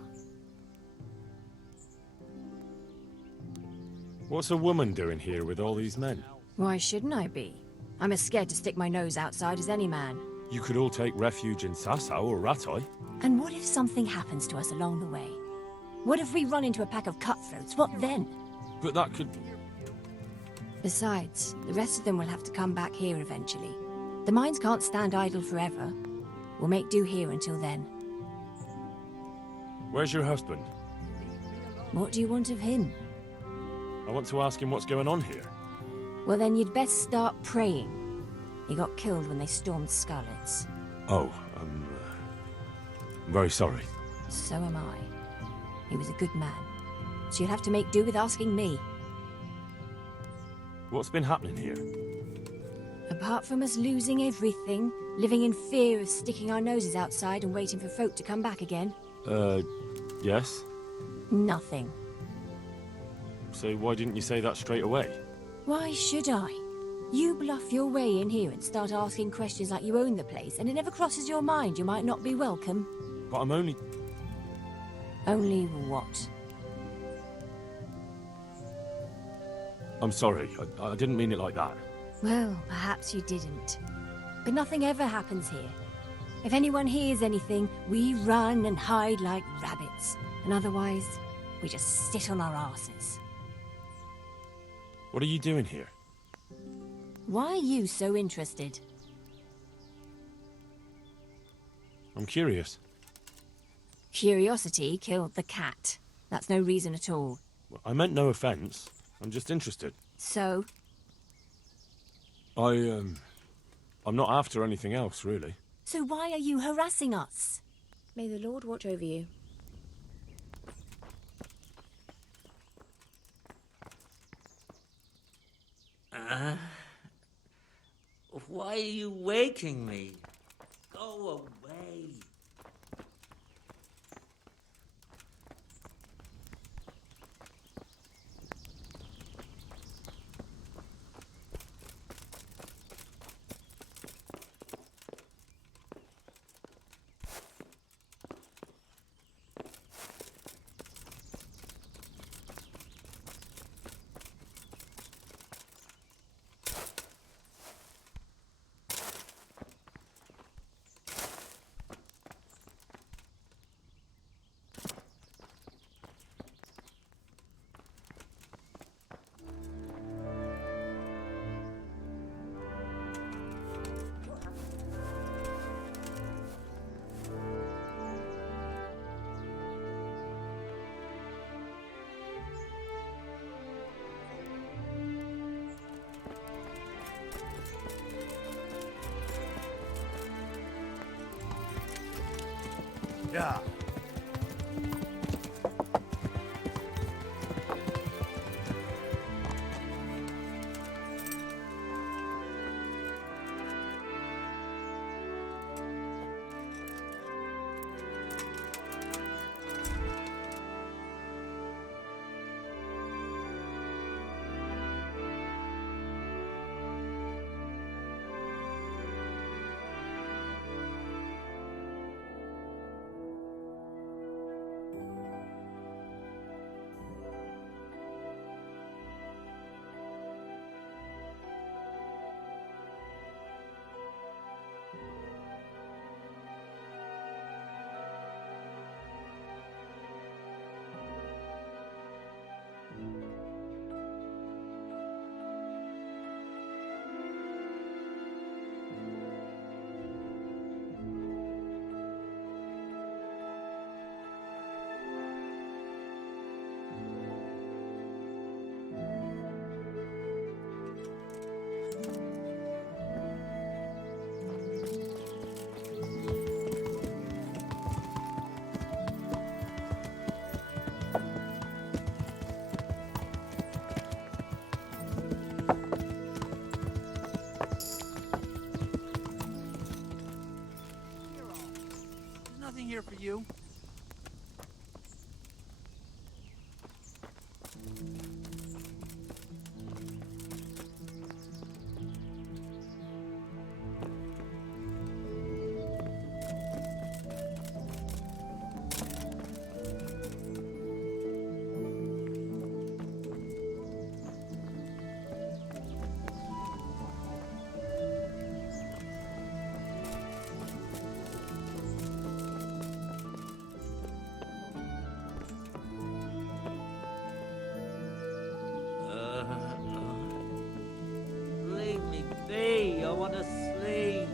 What's a woman doing here with all these men? Why shouldn't I be? I'm as scared to stick my nose outside as any man. You could all take refuge in Sasau or Rattay. And what if something happens to us along the way? What if we run into a pack of cutthroats? What then? But that could... Besides, the rest of them will have to come back here eventually. The mines can't stand idle forever. We'll make do here until then. Where's your husband? What do you want of him? I want to ask him what's going on here. Well, then you'd best start praying. He got killed when they stormed Skalicy. Oh, I'm very sorry. So am I. He was a good man. So you'll have to make do with asking me. What's been happening here? Apart from us losing everything, living in fear of sticking our noses outside and waiting for folk to come back again. Yes? Nothing. So why didn't you say that straight away? Why should I? You bluff your way in here and start asking questions like you own the place, and it never crosses your mind you might not be welcome. But I'm only... Only what? I'm sorry. I didn't mean it like that. Well, perhaps you didn't. But nothing ever happens here. If anyone hears anything, we run and hide like rabbits. And otherwise, we just sit on our asses. What are you doing here? Why are you so interested? I'm curious. Curiosity killed the cat. That's no reason at all. Well, I meant no offence. I'm just interested. So? I'm not after anything else, really. So why are you harassing us? May the Lord watch over you. Why are you waking me? Go away. Yeah. Nothing here for you. Leave me be. I want to sleep.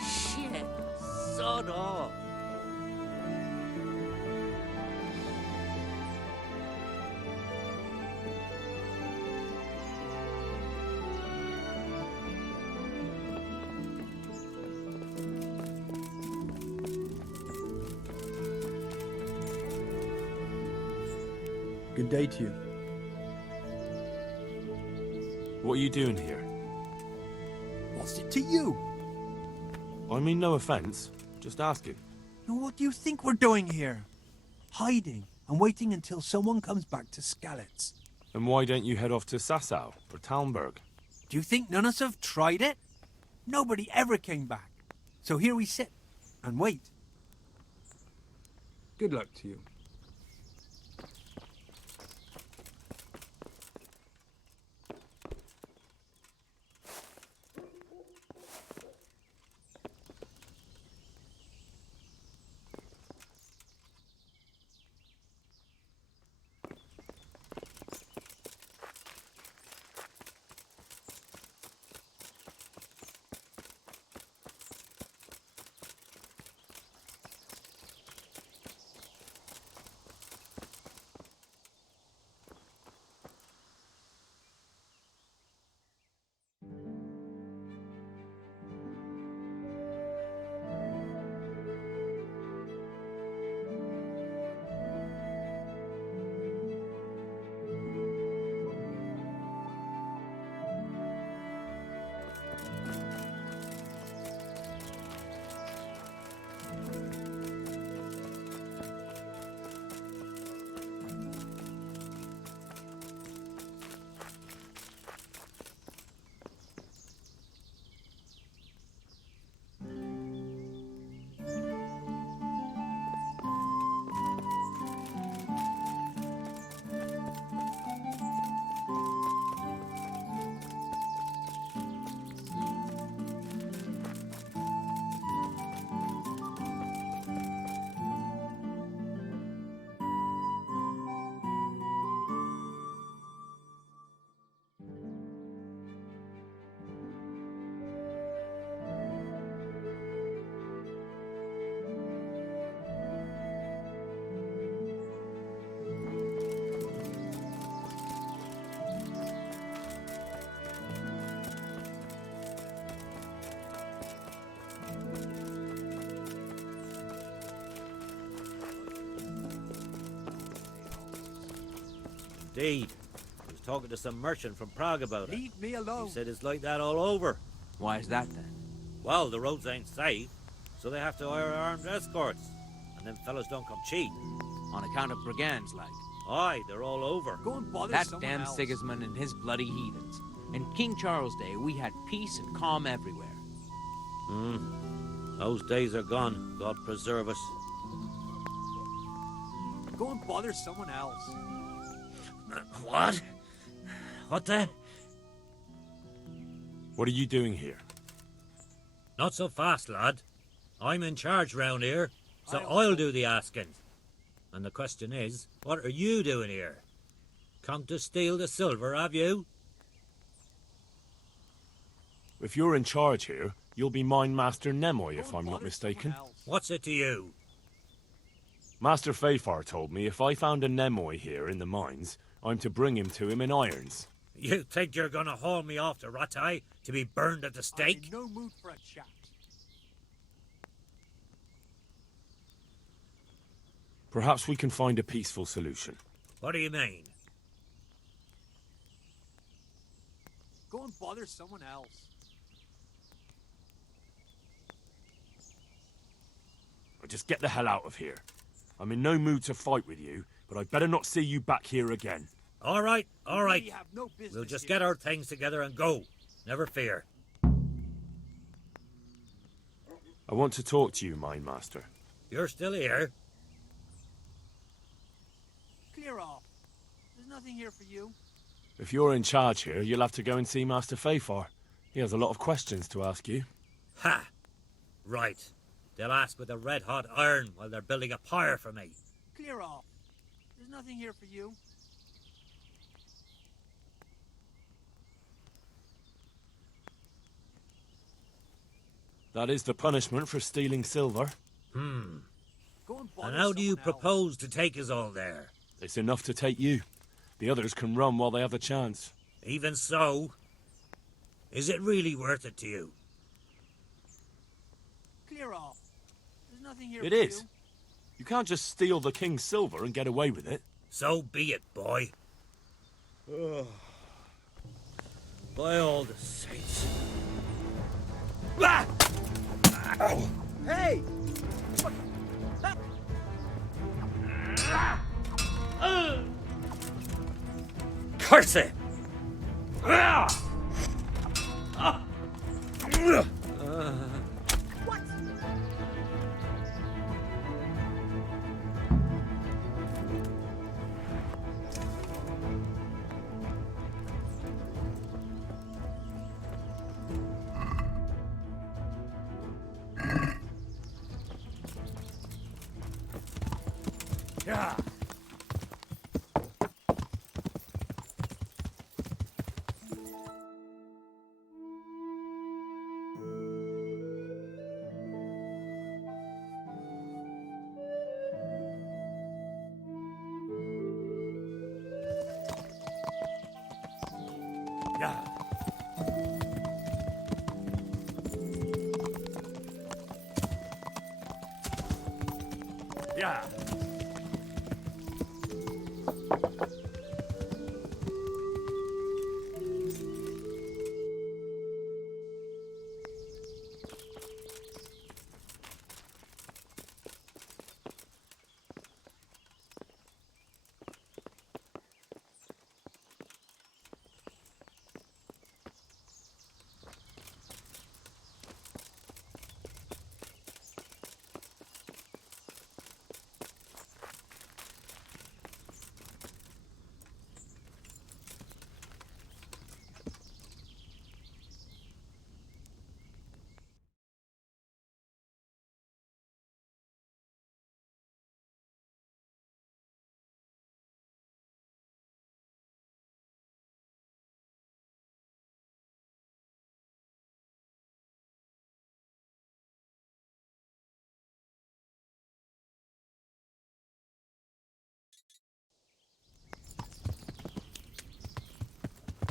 Shit. Sod off. Good day to you. What are you doing here? What's it to you? I mean no offence, just asking. Now, what do you think we're doing here? Hiding and waiting until someone comes back to Skalicy. And why don't you head off to Sasau or Talmberg? Do you think none of us have tried it? Nobody ever came back. So here we sit and wait. Good luck to you. Indeed. I was talking to some merchant from Prague about it. Leave me alone. He said it's like that all over. Why is that then? Well, the roads ain't safe, so they have to hire armed escorts. And them fellas don't come cheap. On account of brigands, like? Aye, they're all over. Go and bother That someone damn else. Sigismund and his bloody heathens. In King Charles' day, we had peace and calm everywhere. Those days are gone. God preserve us. Go and bother someone else. What? What the? What are you doing here? Not so fast, lad. I'm in charge round here, so I'll do the asking. And the question is, what are you doing here? Come to steal the silver, have you? If you're in charge here, you'll be mine Master Nemoy, if I'm not mistaken. What's it to you? Master Fafar told me if I found a Nemoy here in the mines, I'm to bring him to him in irons. You think you're gonna haul me off to Rattay to be burned at the stake? I'm in no mood for a chat. Perhaps we can find a peaceful solution. What do you mean? Go and bother someone else. Just get the hell out of here. I'm in no mood to fight with you, but I'd better not see you back here again. All right, all right. We have no business We'll just here. get our things together and go. Never fear. I want to talk to you, mine master. You're still here? Clear off. There's nothing here for you. If you're in charge here, you'll have to go and see Master Fafar. He has a lot of questions to ask you. Ha! Right. They'll ask with a red-hot iron while they're building a pyre for me. Clear off. There's nothing here for you. That is the punishment for stealing silver. Go and bother And how do you someone else. propose to take us all there? It's enough to take you. The others can run while they have the chance. Even so, is it really worth it to you? Clear off. There's nothing here It for is. you. You can't just steal the king's silver and get away with it. So be it, boy. By all the saints. Ah! Ah! Hey! Curse it! Yeah. Yeah. Yeah.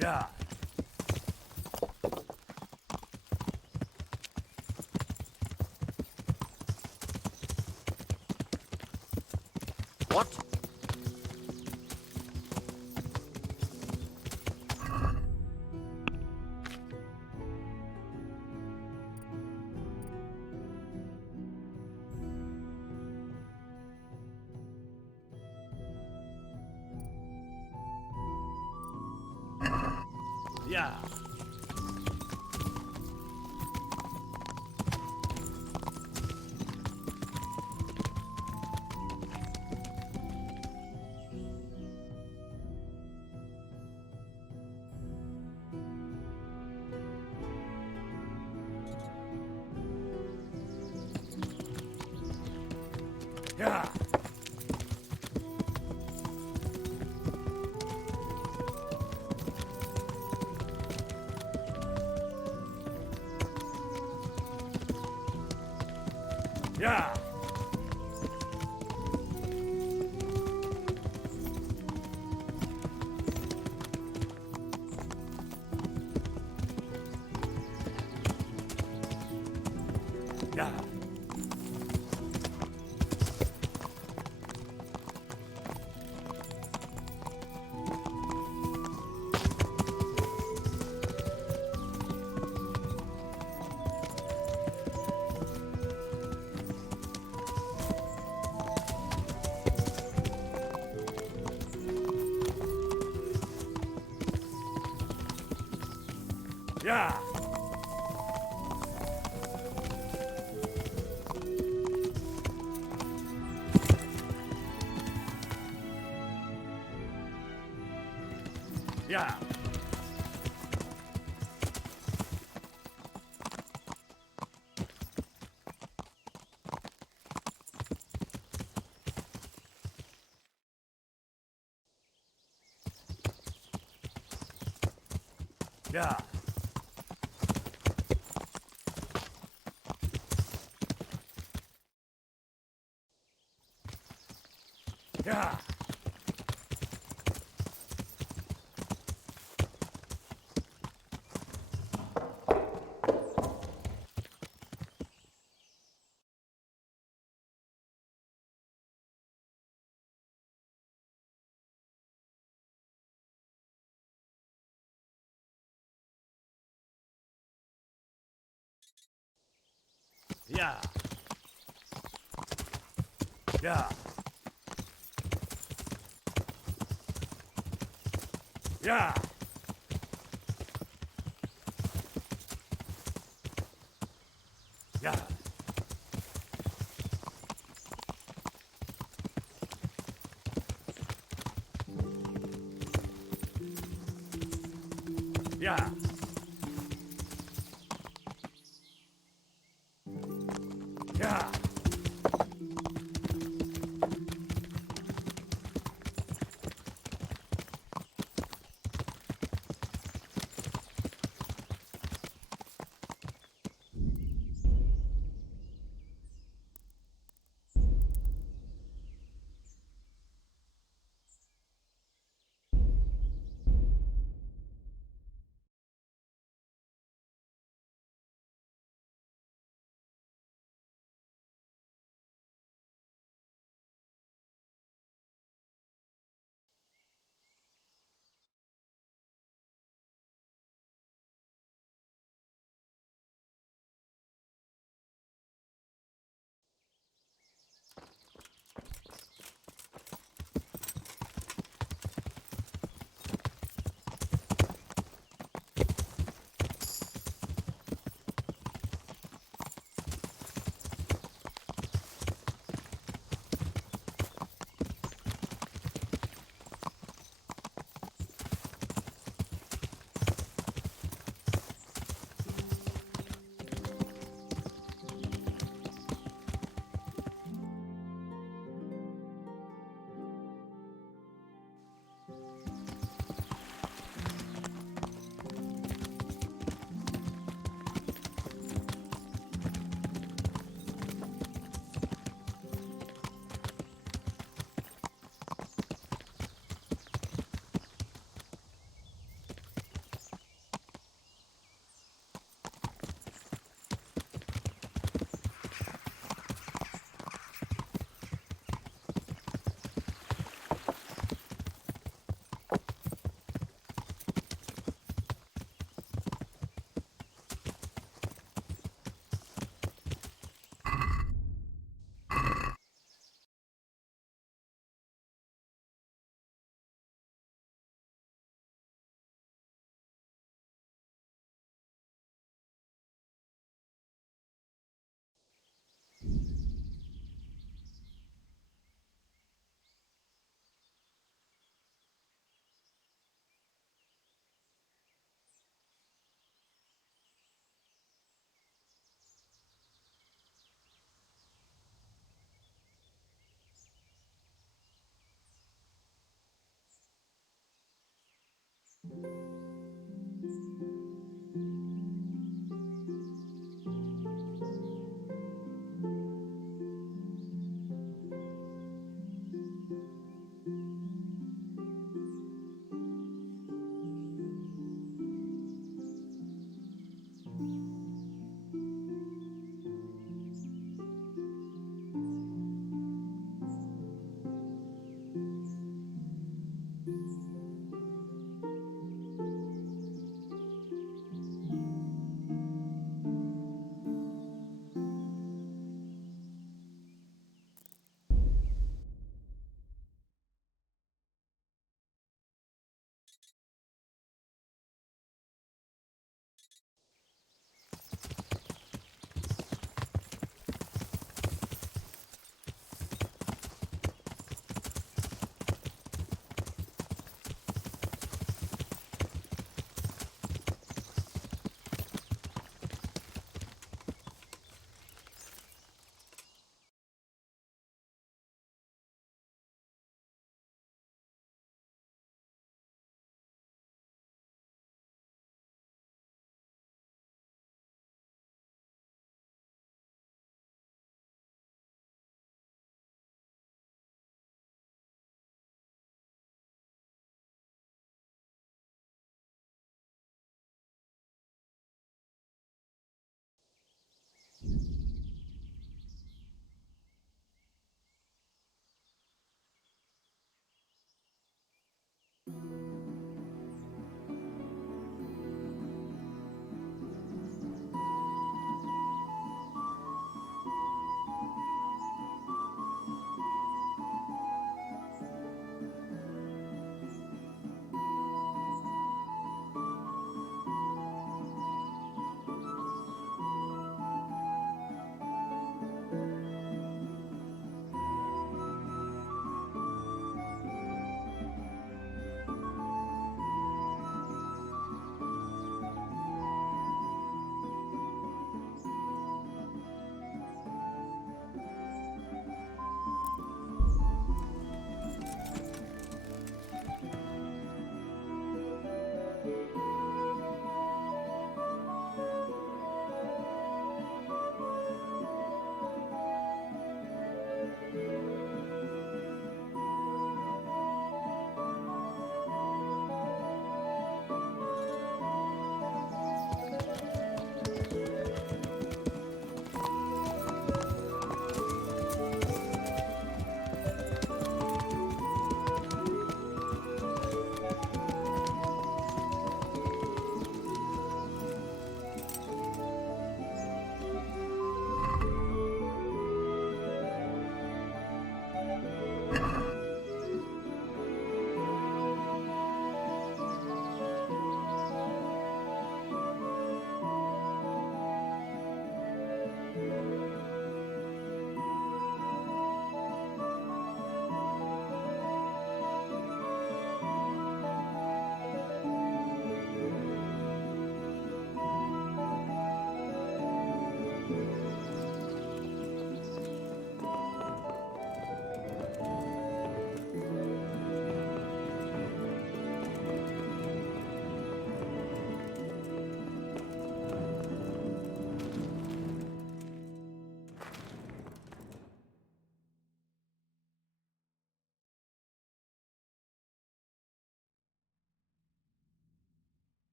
Yeah. What? Yeah. Yeah. Yeah. Yeah. Yeah. Yeah. Yeah. Yeah. Yeah. Yeah. Yeah. Yeah. Yeah. Yeah.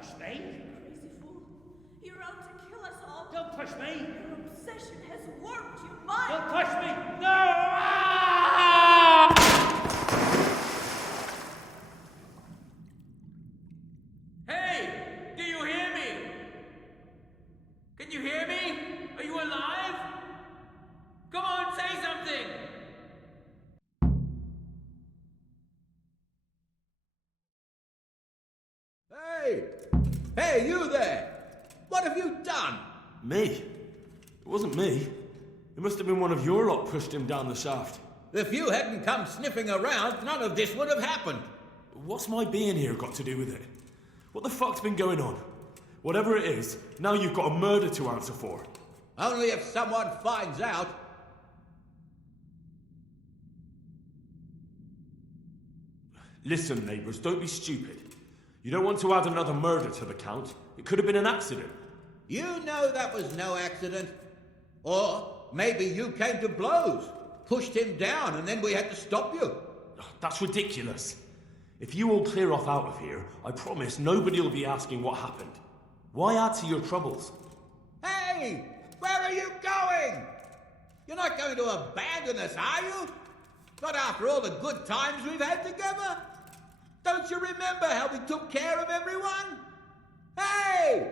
touch me! Crazy fool. You're out to kill us all. Don't push me! Your obsession has warped your mind. Don't push me! No! Hey! Do you hear me? Can you hear me? Are you alive? Come on, say something! Hey! Hey, you there! What have you done? Me? It wasn't me. It must have been one of your lot pushed him down the shaft. If you hadn't come sniffing around, none of this would have happened. What's my being here got to do with it? What the fuck's been going on? Whatever it is, now you've got a murder to answer for. Only if someone finds out. Listen, neighbours, don't be stupid. You don't want to add another murder to the count. It could have been an accident. You know that was no accident. Or maybe you came to blows, pushed him down, and then we had to stop you. That's ridiculous. If you all clear off out of here, I promise nobody will be asking what happened. Why add to your troubles? Hey! Where are you going? You're not going to abandon us, are you? Not after all the good times we've had together? Don't you remember how we took care of everyone? Hey!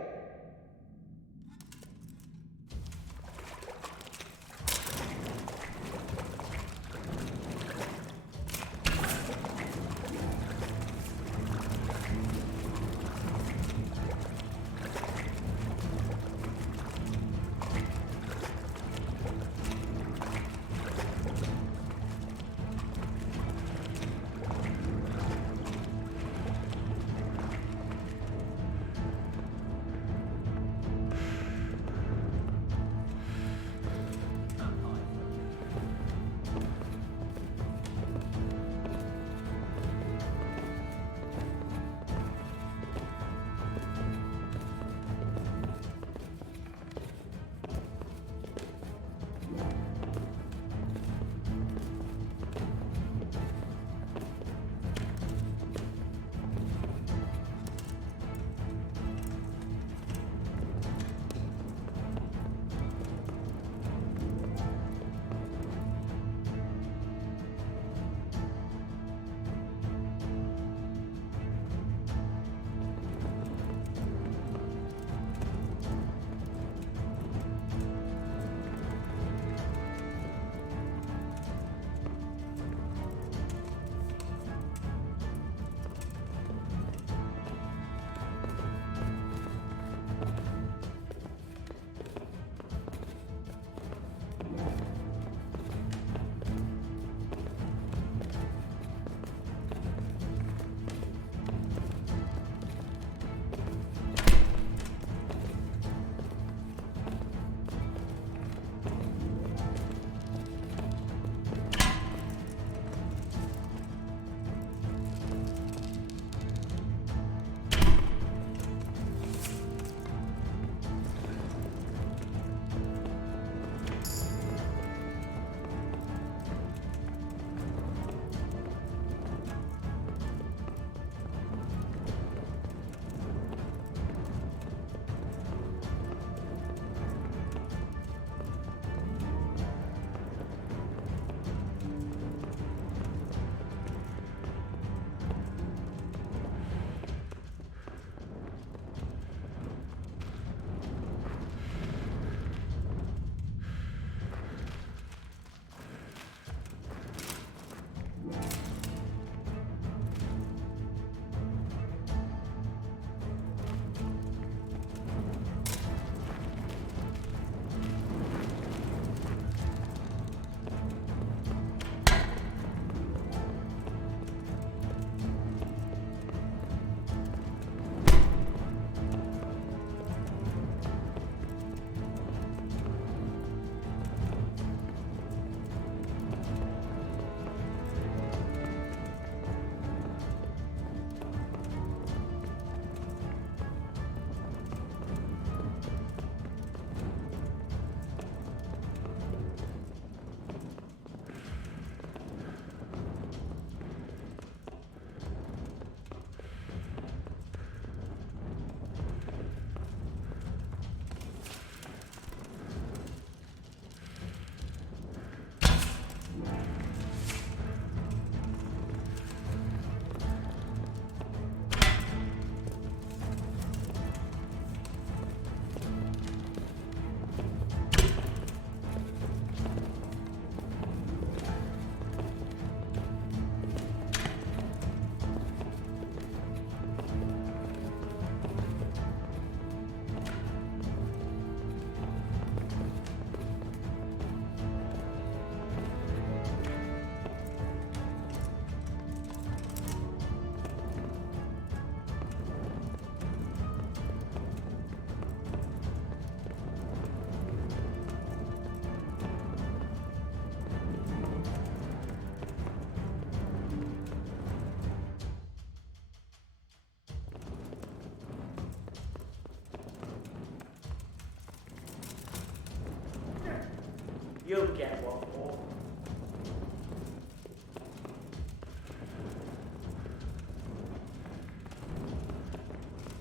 You'll get one more.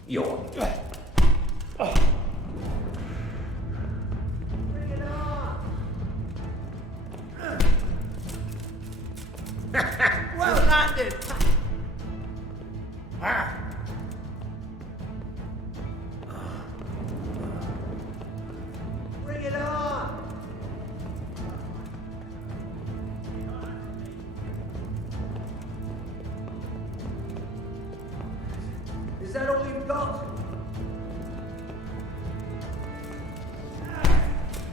You're... Bring it on! Well landed! Bring it on! Is that all you've got?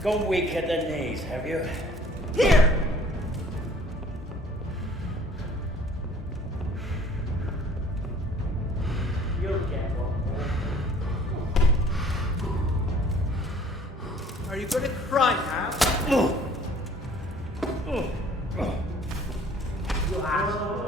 Gone weak at the knees, have you? Here! You'll get one more. Are you going to cry now? You asshole.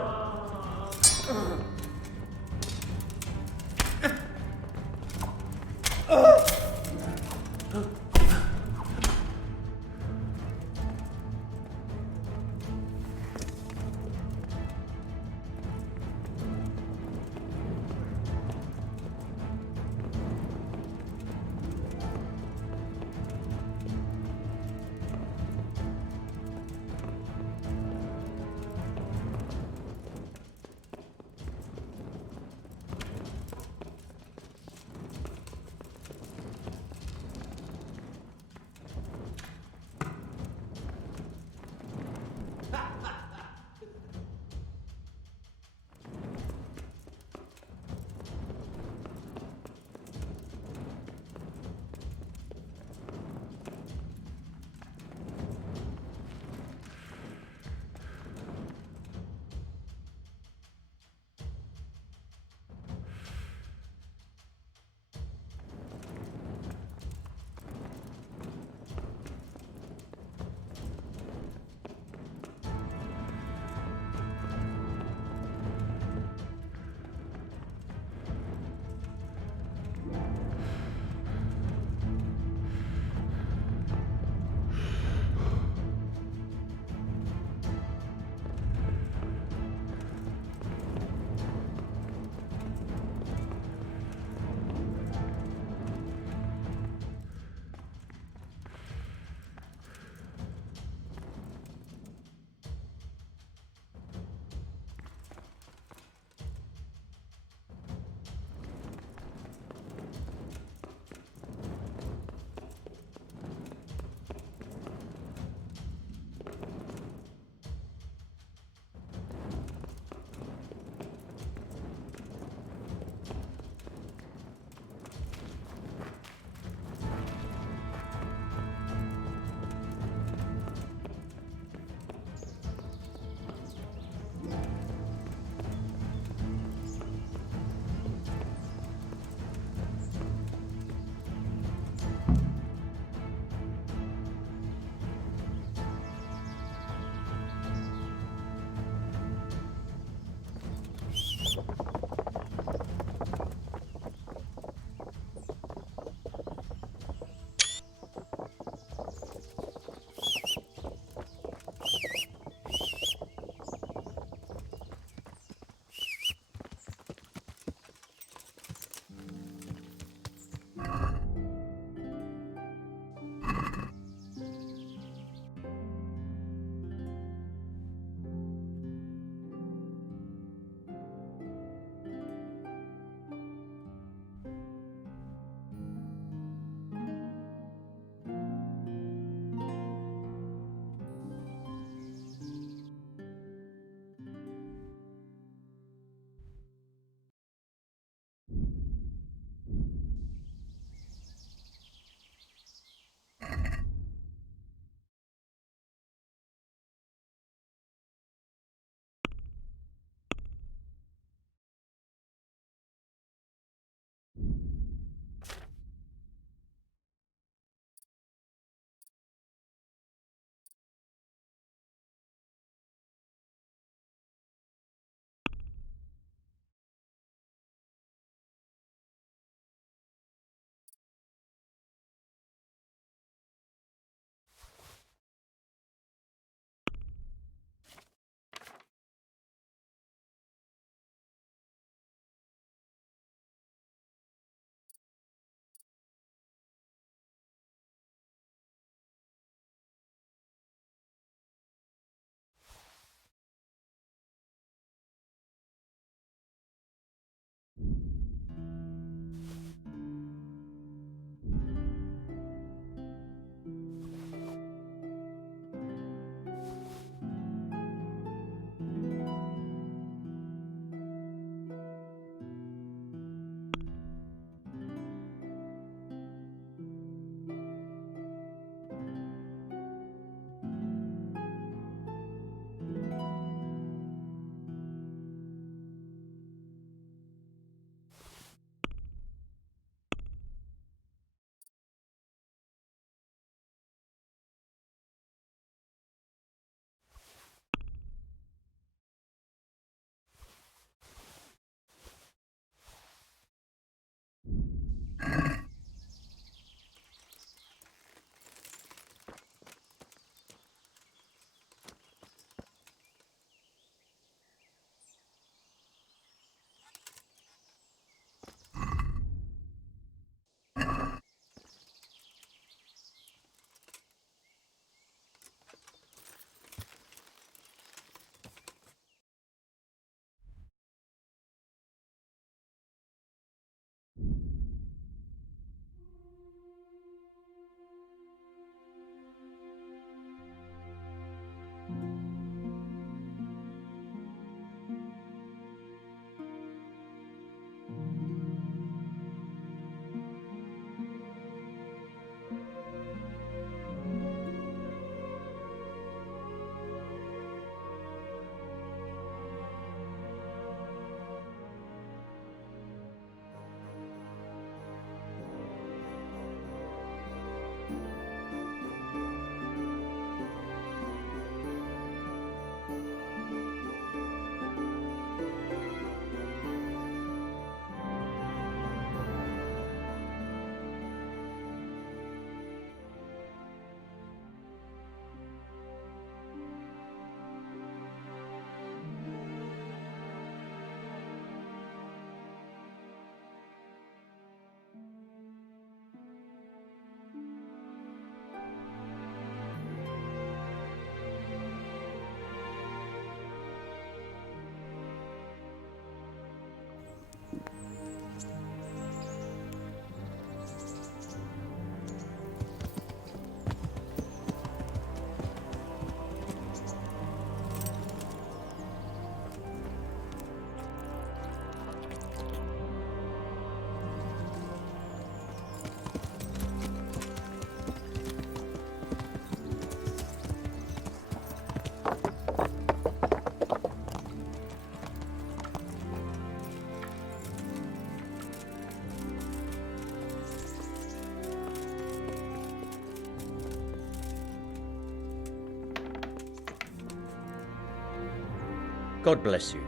God bless you.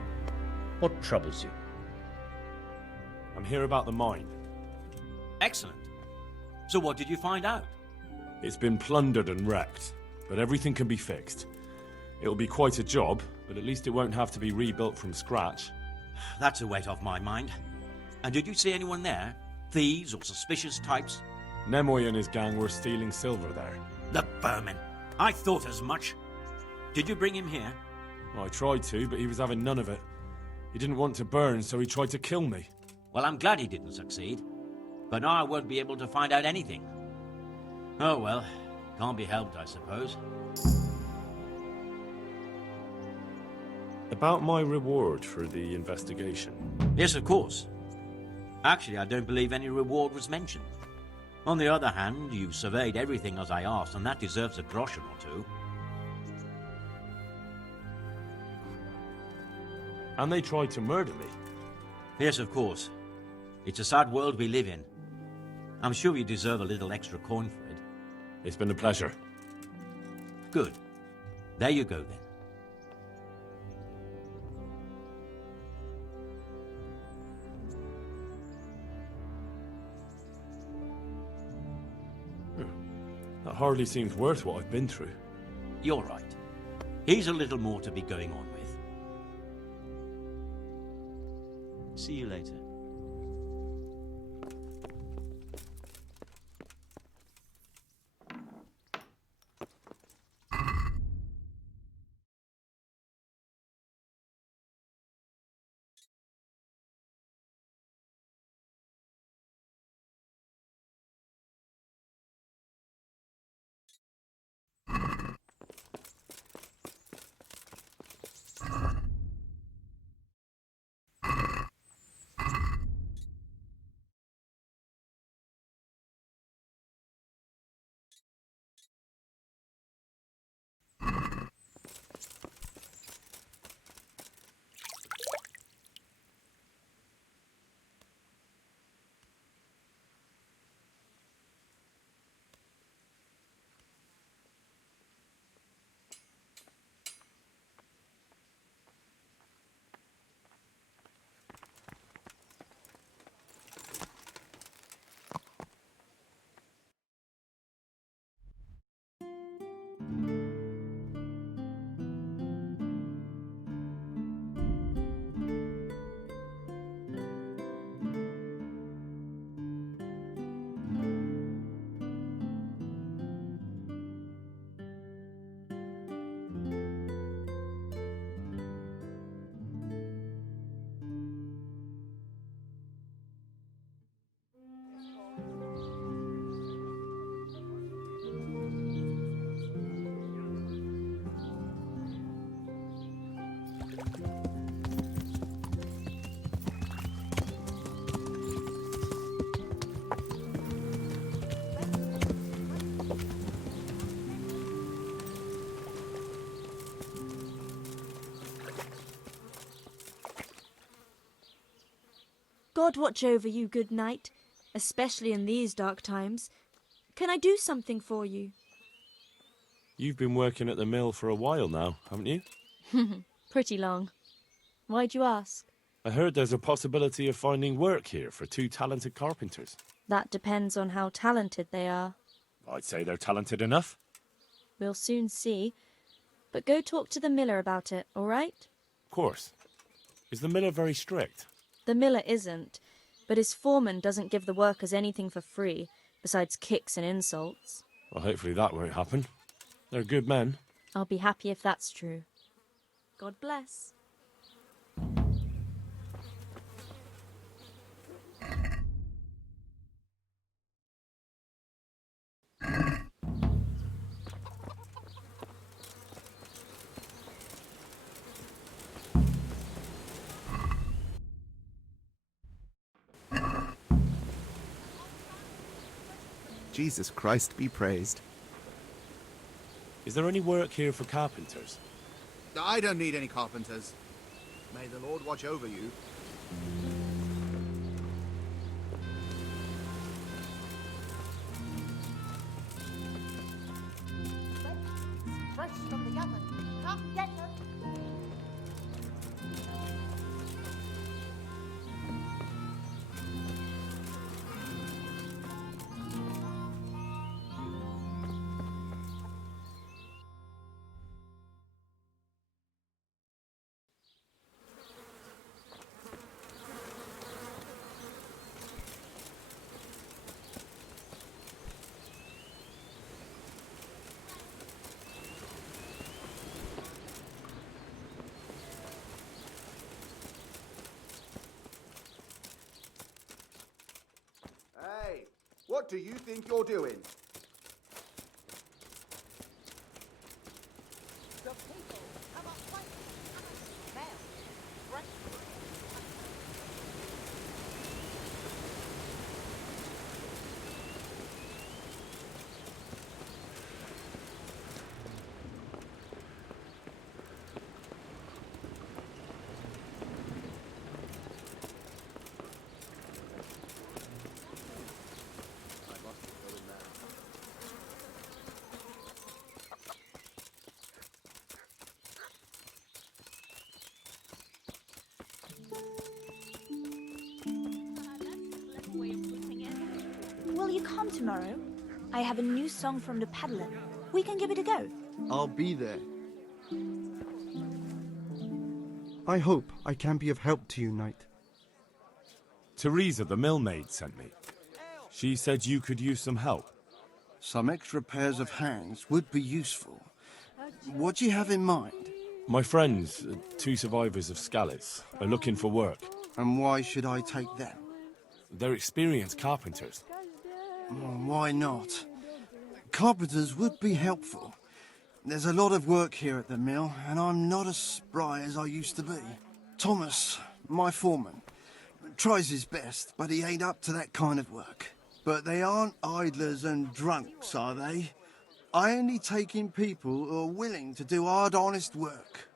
What troubles you? I'm here about the mine. Excellent. So what did you find out? It's been plundered and wrecked, but everything can be fixed. It'll be quite a job, but at least it won't have to be rebuilt from scratch. That's a weight off my mind. And did you see anyone there? Thieves or suspicious types? Nemoy and his gang were stealing silver there. The vermin. I thought as much. Did you bring him here? I tried to, but he was having none of it. He didn't want to burn, so he tried to kill me. Well, I'm glad he didn't succeed. But now I won't be able to find out anything. Oh well, can't be helped, I suppose. About my reward for the investigation. Yes, of course. Actually, I don't believe any reward was mentioned. On the other hand, you surveyed everything as I asked, and that deserves a groschen or two. And they tried to murder me. Yes, of course. It's a sad world we live in. I'm sure you deserve a little extra coin for it. It's been a pleasure. Good. There you go, then. That hardly seems worth what I've been through. You're right. Here's a little more to be going on with. See you later. God watch over you, good knight, especially in these dark times. Can I do something for you? You've been working at the mill for a while now, haven't you? Pretty long. Why'd you ask? I heard there's a possibility of finding work here for 2 talented carpenters. That depends on how talented they are. I'd say they're talented enough. We'll soon see. But go talk to the miller about it, all right? Of course. Is the miller very strict? The miller isn't, but his foreman doesn't give the workers anything for free, besides kicks and insults. Well, hopefully that won't happen. They're good men. I'll be happy if that's true. God bless. Jesus Christ be praised. Is there any work here for carpenters? I don't need any carpenters. May the Lord watch over you. Fresh from the oven. Come get them. Hey, what do you think you're doing? The people have a fight. Now, fresh. Will you come tomorrow? I have a new song from the peddler. We can give it a go. I'll be there. I hope I can be of help to you, knight. Teresa, the millmaid, sent me. She said you could use some help. Some extra pairs of hands would be useful. What do you have in mind? My friends, 2 survivors of Skalicy, are looking for work. And why should I take them? They're experienced carpenters. Why not? Carpenters would be helpful. There's a lot of work here at the mill, and I'm not as spry as I used to be. Thomas, my foreman, tries his best, but he ain't up to that kind of work. But they aren't idlers and drunks, are they? I only take in people who are willing to do hard, honest work.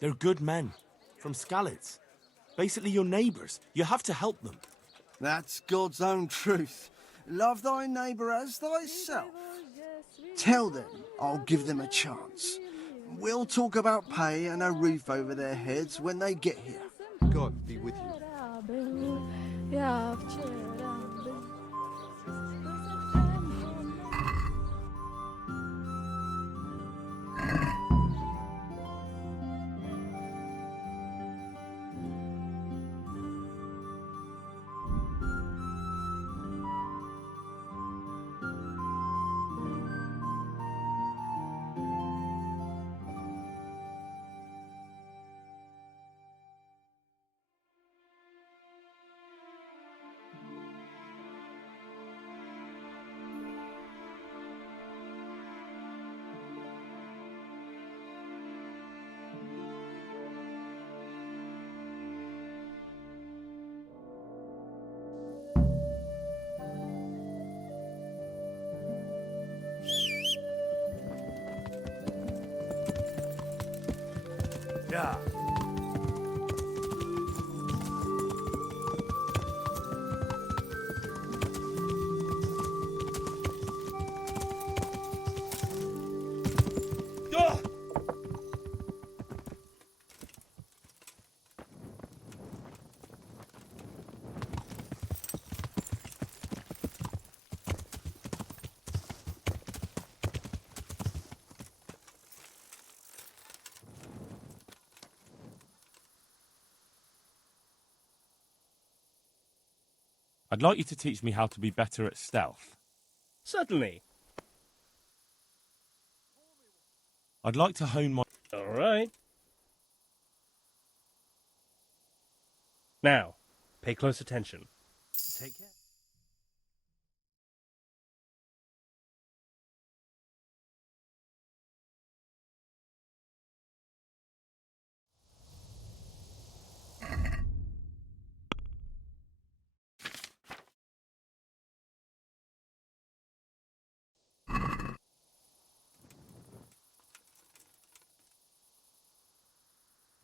They're good men. From Skalicy. Basically your neighbours. You have to help them. That's God's own truth. Love thy neighbour as thyself. Tell them I'll give them a chance. We'll talk about pay and a roof over their heads when they get here. God be with you. Yeah. I'd like you to teach me how to be better at stealth. Certainly. I'd like to hone my... All right. Now, pay close attention. Take care.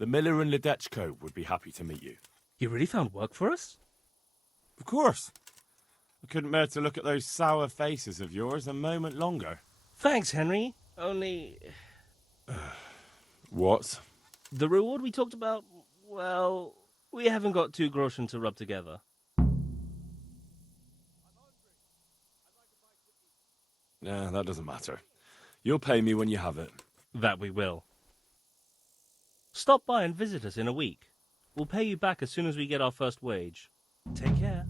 The miller and Ledechko would be happy to meet you. You really found work for us? Of course. I couldn't bear to look at those sour faces of yours a moment longer. Thanks, Henry. Only... What? The reward we talked about, well, we haven't got 2 groschen to rub together. Nah, that doesn't matter. You'll pay me when you have it. That we will. Stop by and visit us in a week. We'll pay you back as soon as we get our first wage. Take care.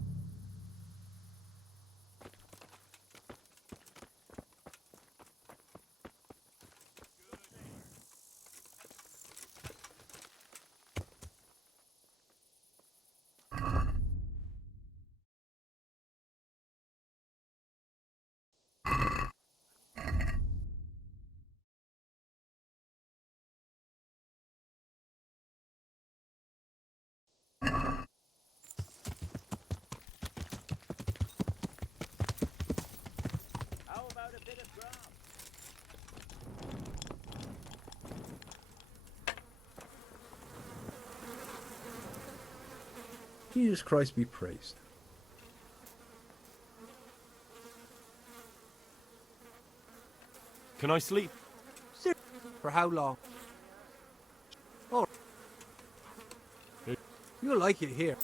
Jesus Christ be praised. Can I sleep? For how long? Oh, you'll like it here.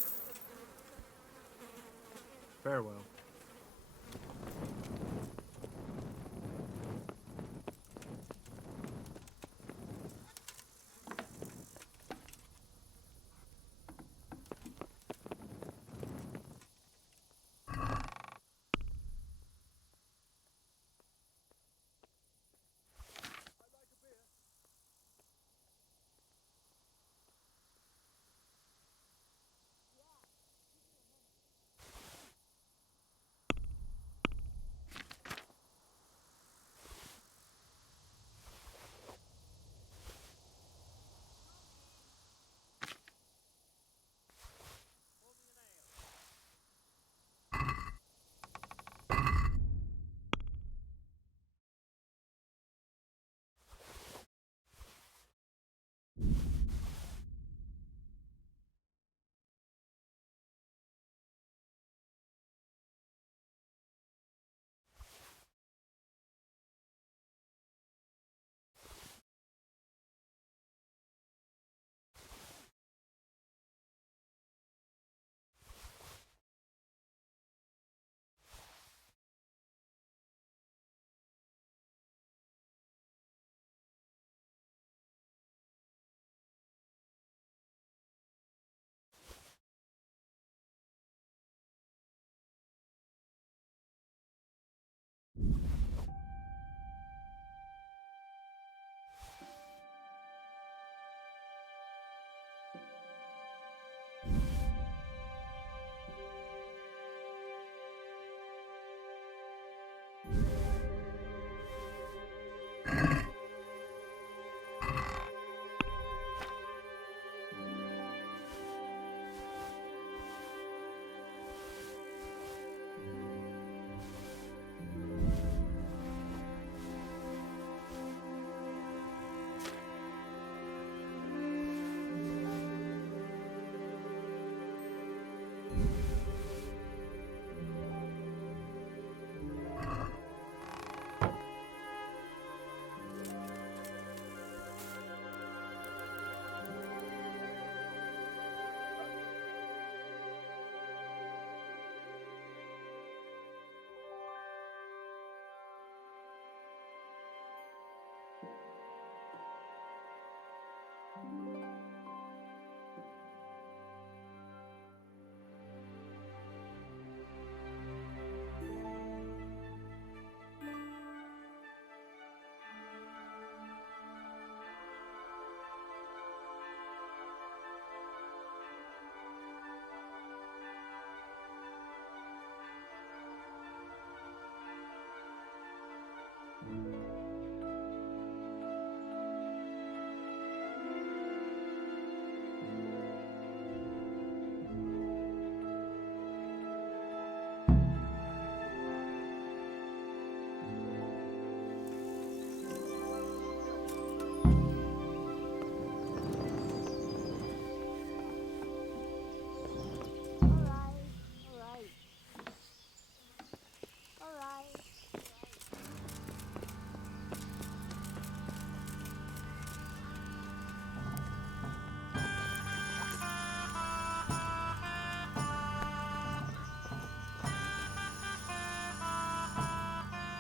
Farewell.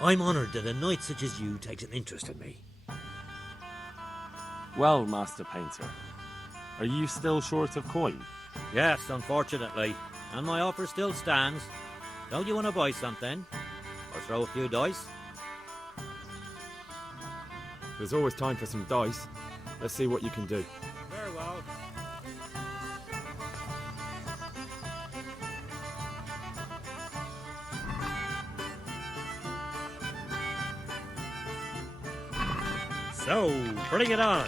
I'm honoured that a knight such as you takes an interest in me. Well, Master Painter, are you still short of coin? Yes, unfortunately. And my offer still stands. Don't you want to buy something? Or throw a few dice? There's always time for some dice. Let's see what you can do. Very well. So, bring it on.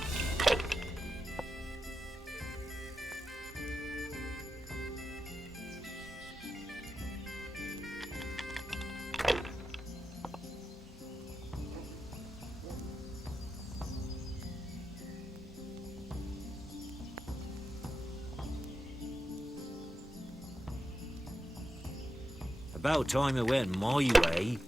About time it went my way.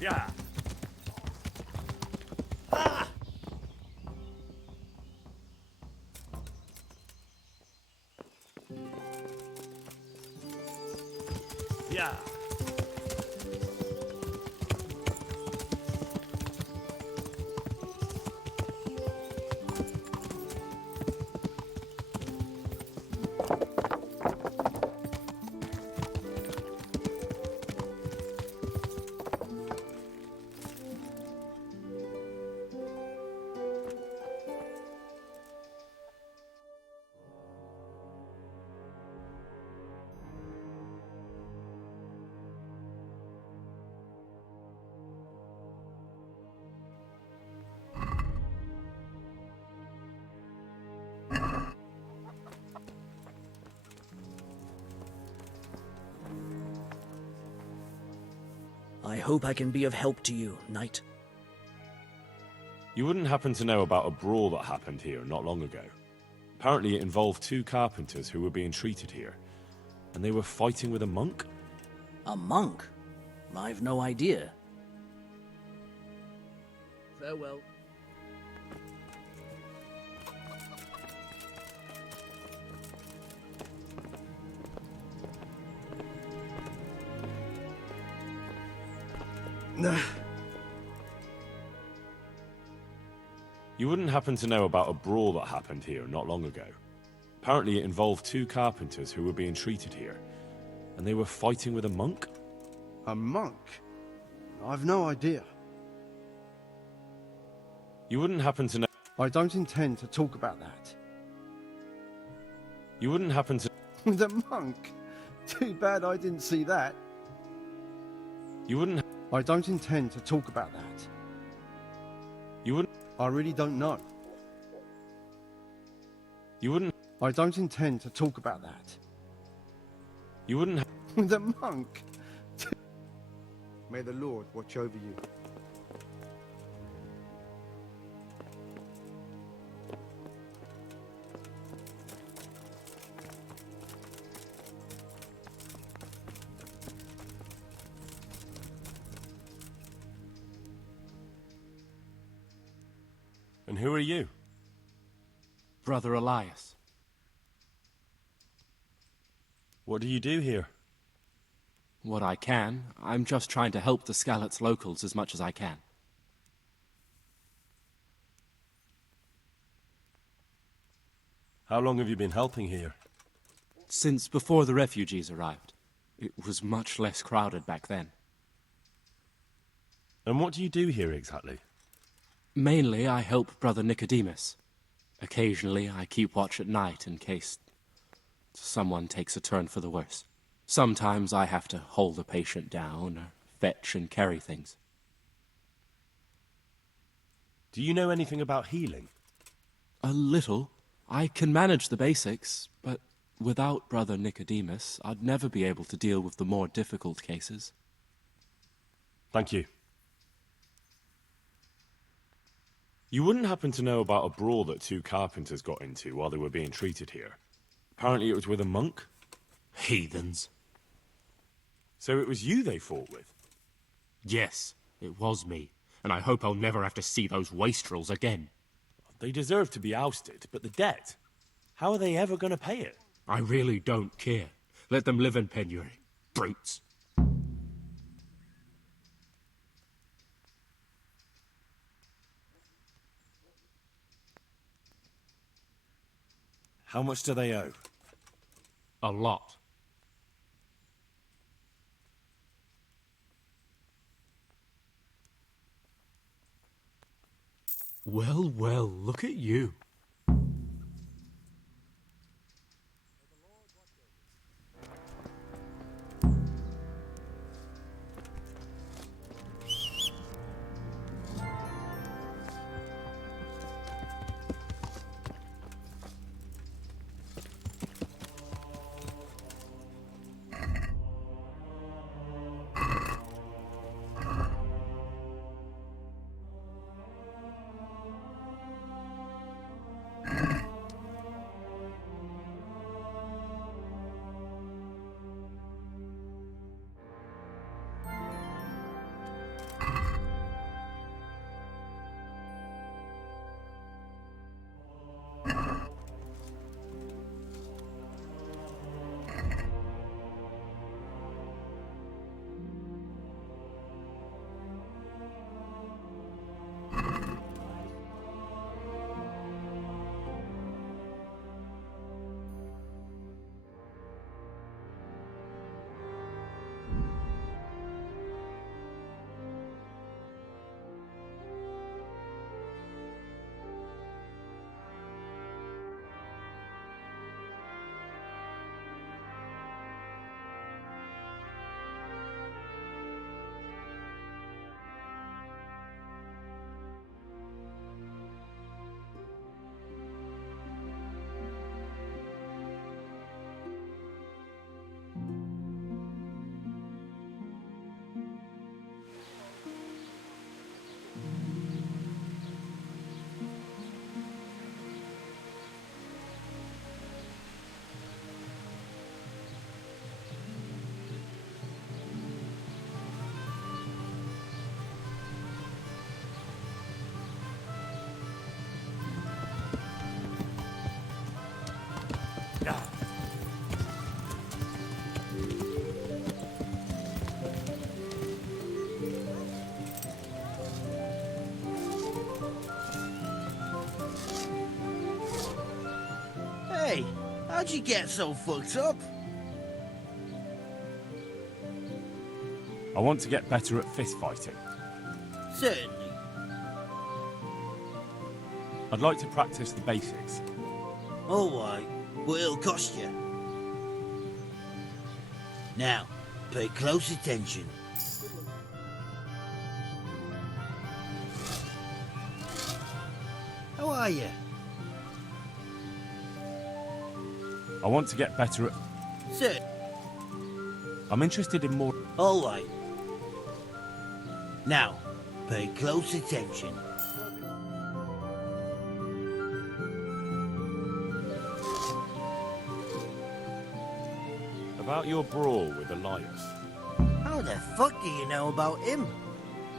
Yeah. Yeah. I hope I can be of help to you, knight. You wouldn't happen to know about a brawl that happened here not long ago? Apparently it involved two carpenters who were being treated here, and they were fighting with a monk? A monk? I've no idea. Farewell. You wouldn't happen to know about a brawl that happened here not long ago? Apparently it involved two carpenters who were being treated here, and they were fighting with a monk? A monk? I've no idea. You wouldn't happen to know... I don't intend to talk about that. You wouldn't happen to... The monk? Too bad I didn't see that. You wouldn't... I don't intend to talk about that. You wouldn't... I really don't know. You wouldn't... I don't intend to talk about that. You wouldn't... The monk? May the Lord watch over you. And who are you? Brother Elias. What do you do here? What I can. I'm just trying to help the Skalicy locals as much as I can. How long have you been helping here? Since before the refugees arrived. It was much less crowded back then. And what do you do here exactly? Mainly, I help Brother Nicodemus. Occasionally, I keep watch at night in case someone takes a turn for the worse. Sometimes I have to hold a patient down or fetch and carry things. Do you know anything about healing? A little. I can manage the basics, but without Brother Nicodemus, I'd never be able to deal with the more difficult cases. Thank you. You wouldn't happen to know about a brawl that two carpenters got into while they were being treated here? Apparently it was with a monk? Heathens. So it was you they fought with? Yes, it was me, and I hope I'll never have to see those wastrels again. They deserve to be ousted, but the debt? How are they ever going to pay it? I really don't care. Let them live in penury. Brutes. How much do they owe? A lot. Well, well, look at you. Hey, how'd you get so fucked up? I want to get better at fist fighting. Certainly. I'd like to practice the basics. All right, but it'll cost you. Now, pay close attention. How are you? I want to get better at... Sir. I'm interested in more... All right. Now, pay close attention. About your brawl with Elias. How the fuck do you know about him?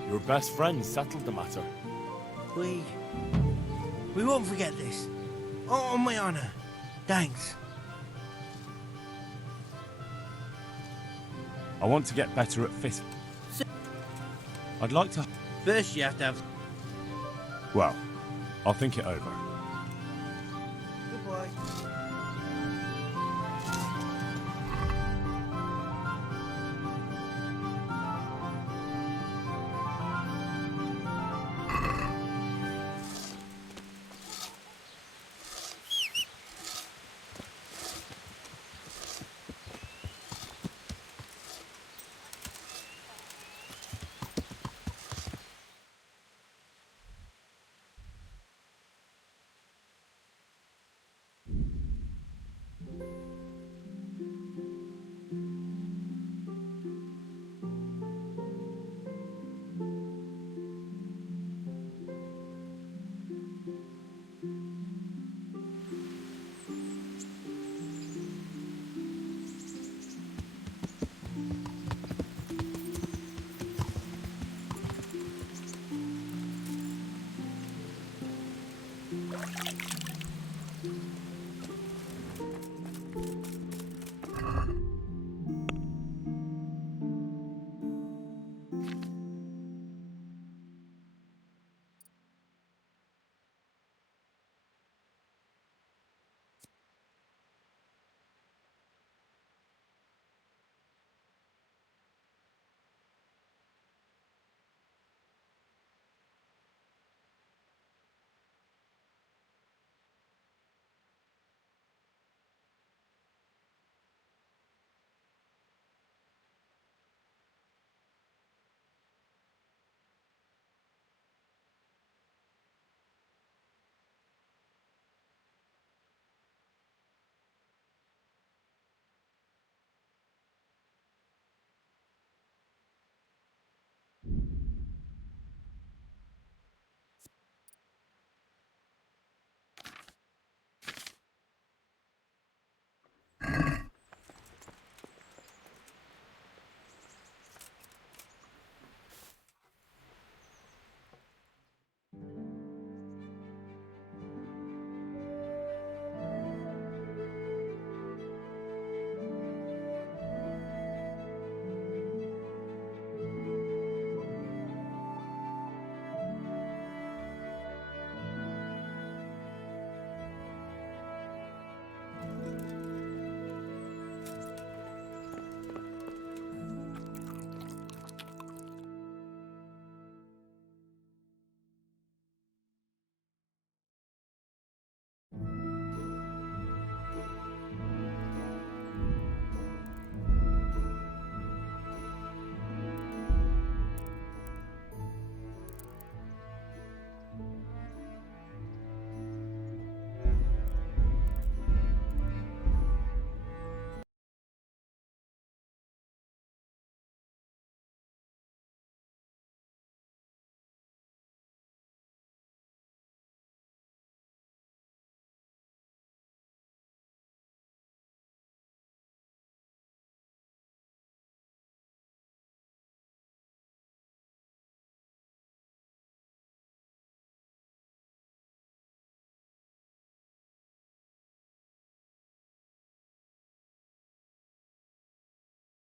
Your best friend settled the matter. We won't forget this. On my honor. Thanks. I want to get better at fishing. I'd like to... First you have to have... Well, I'll think it over. Goodbye.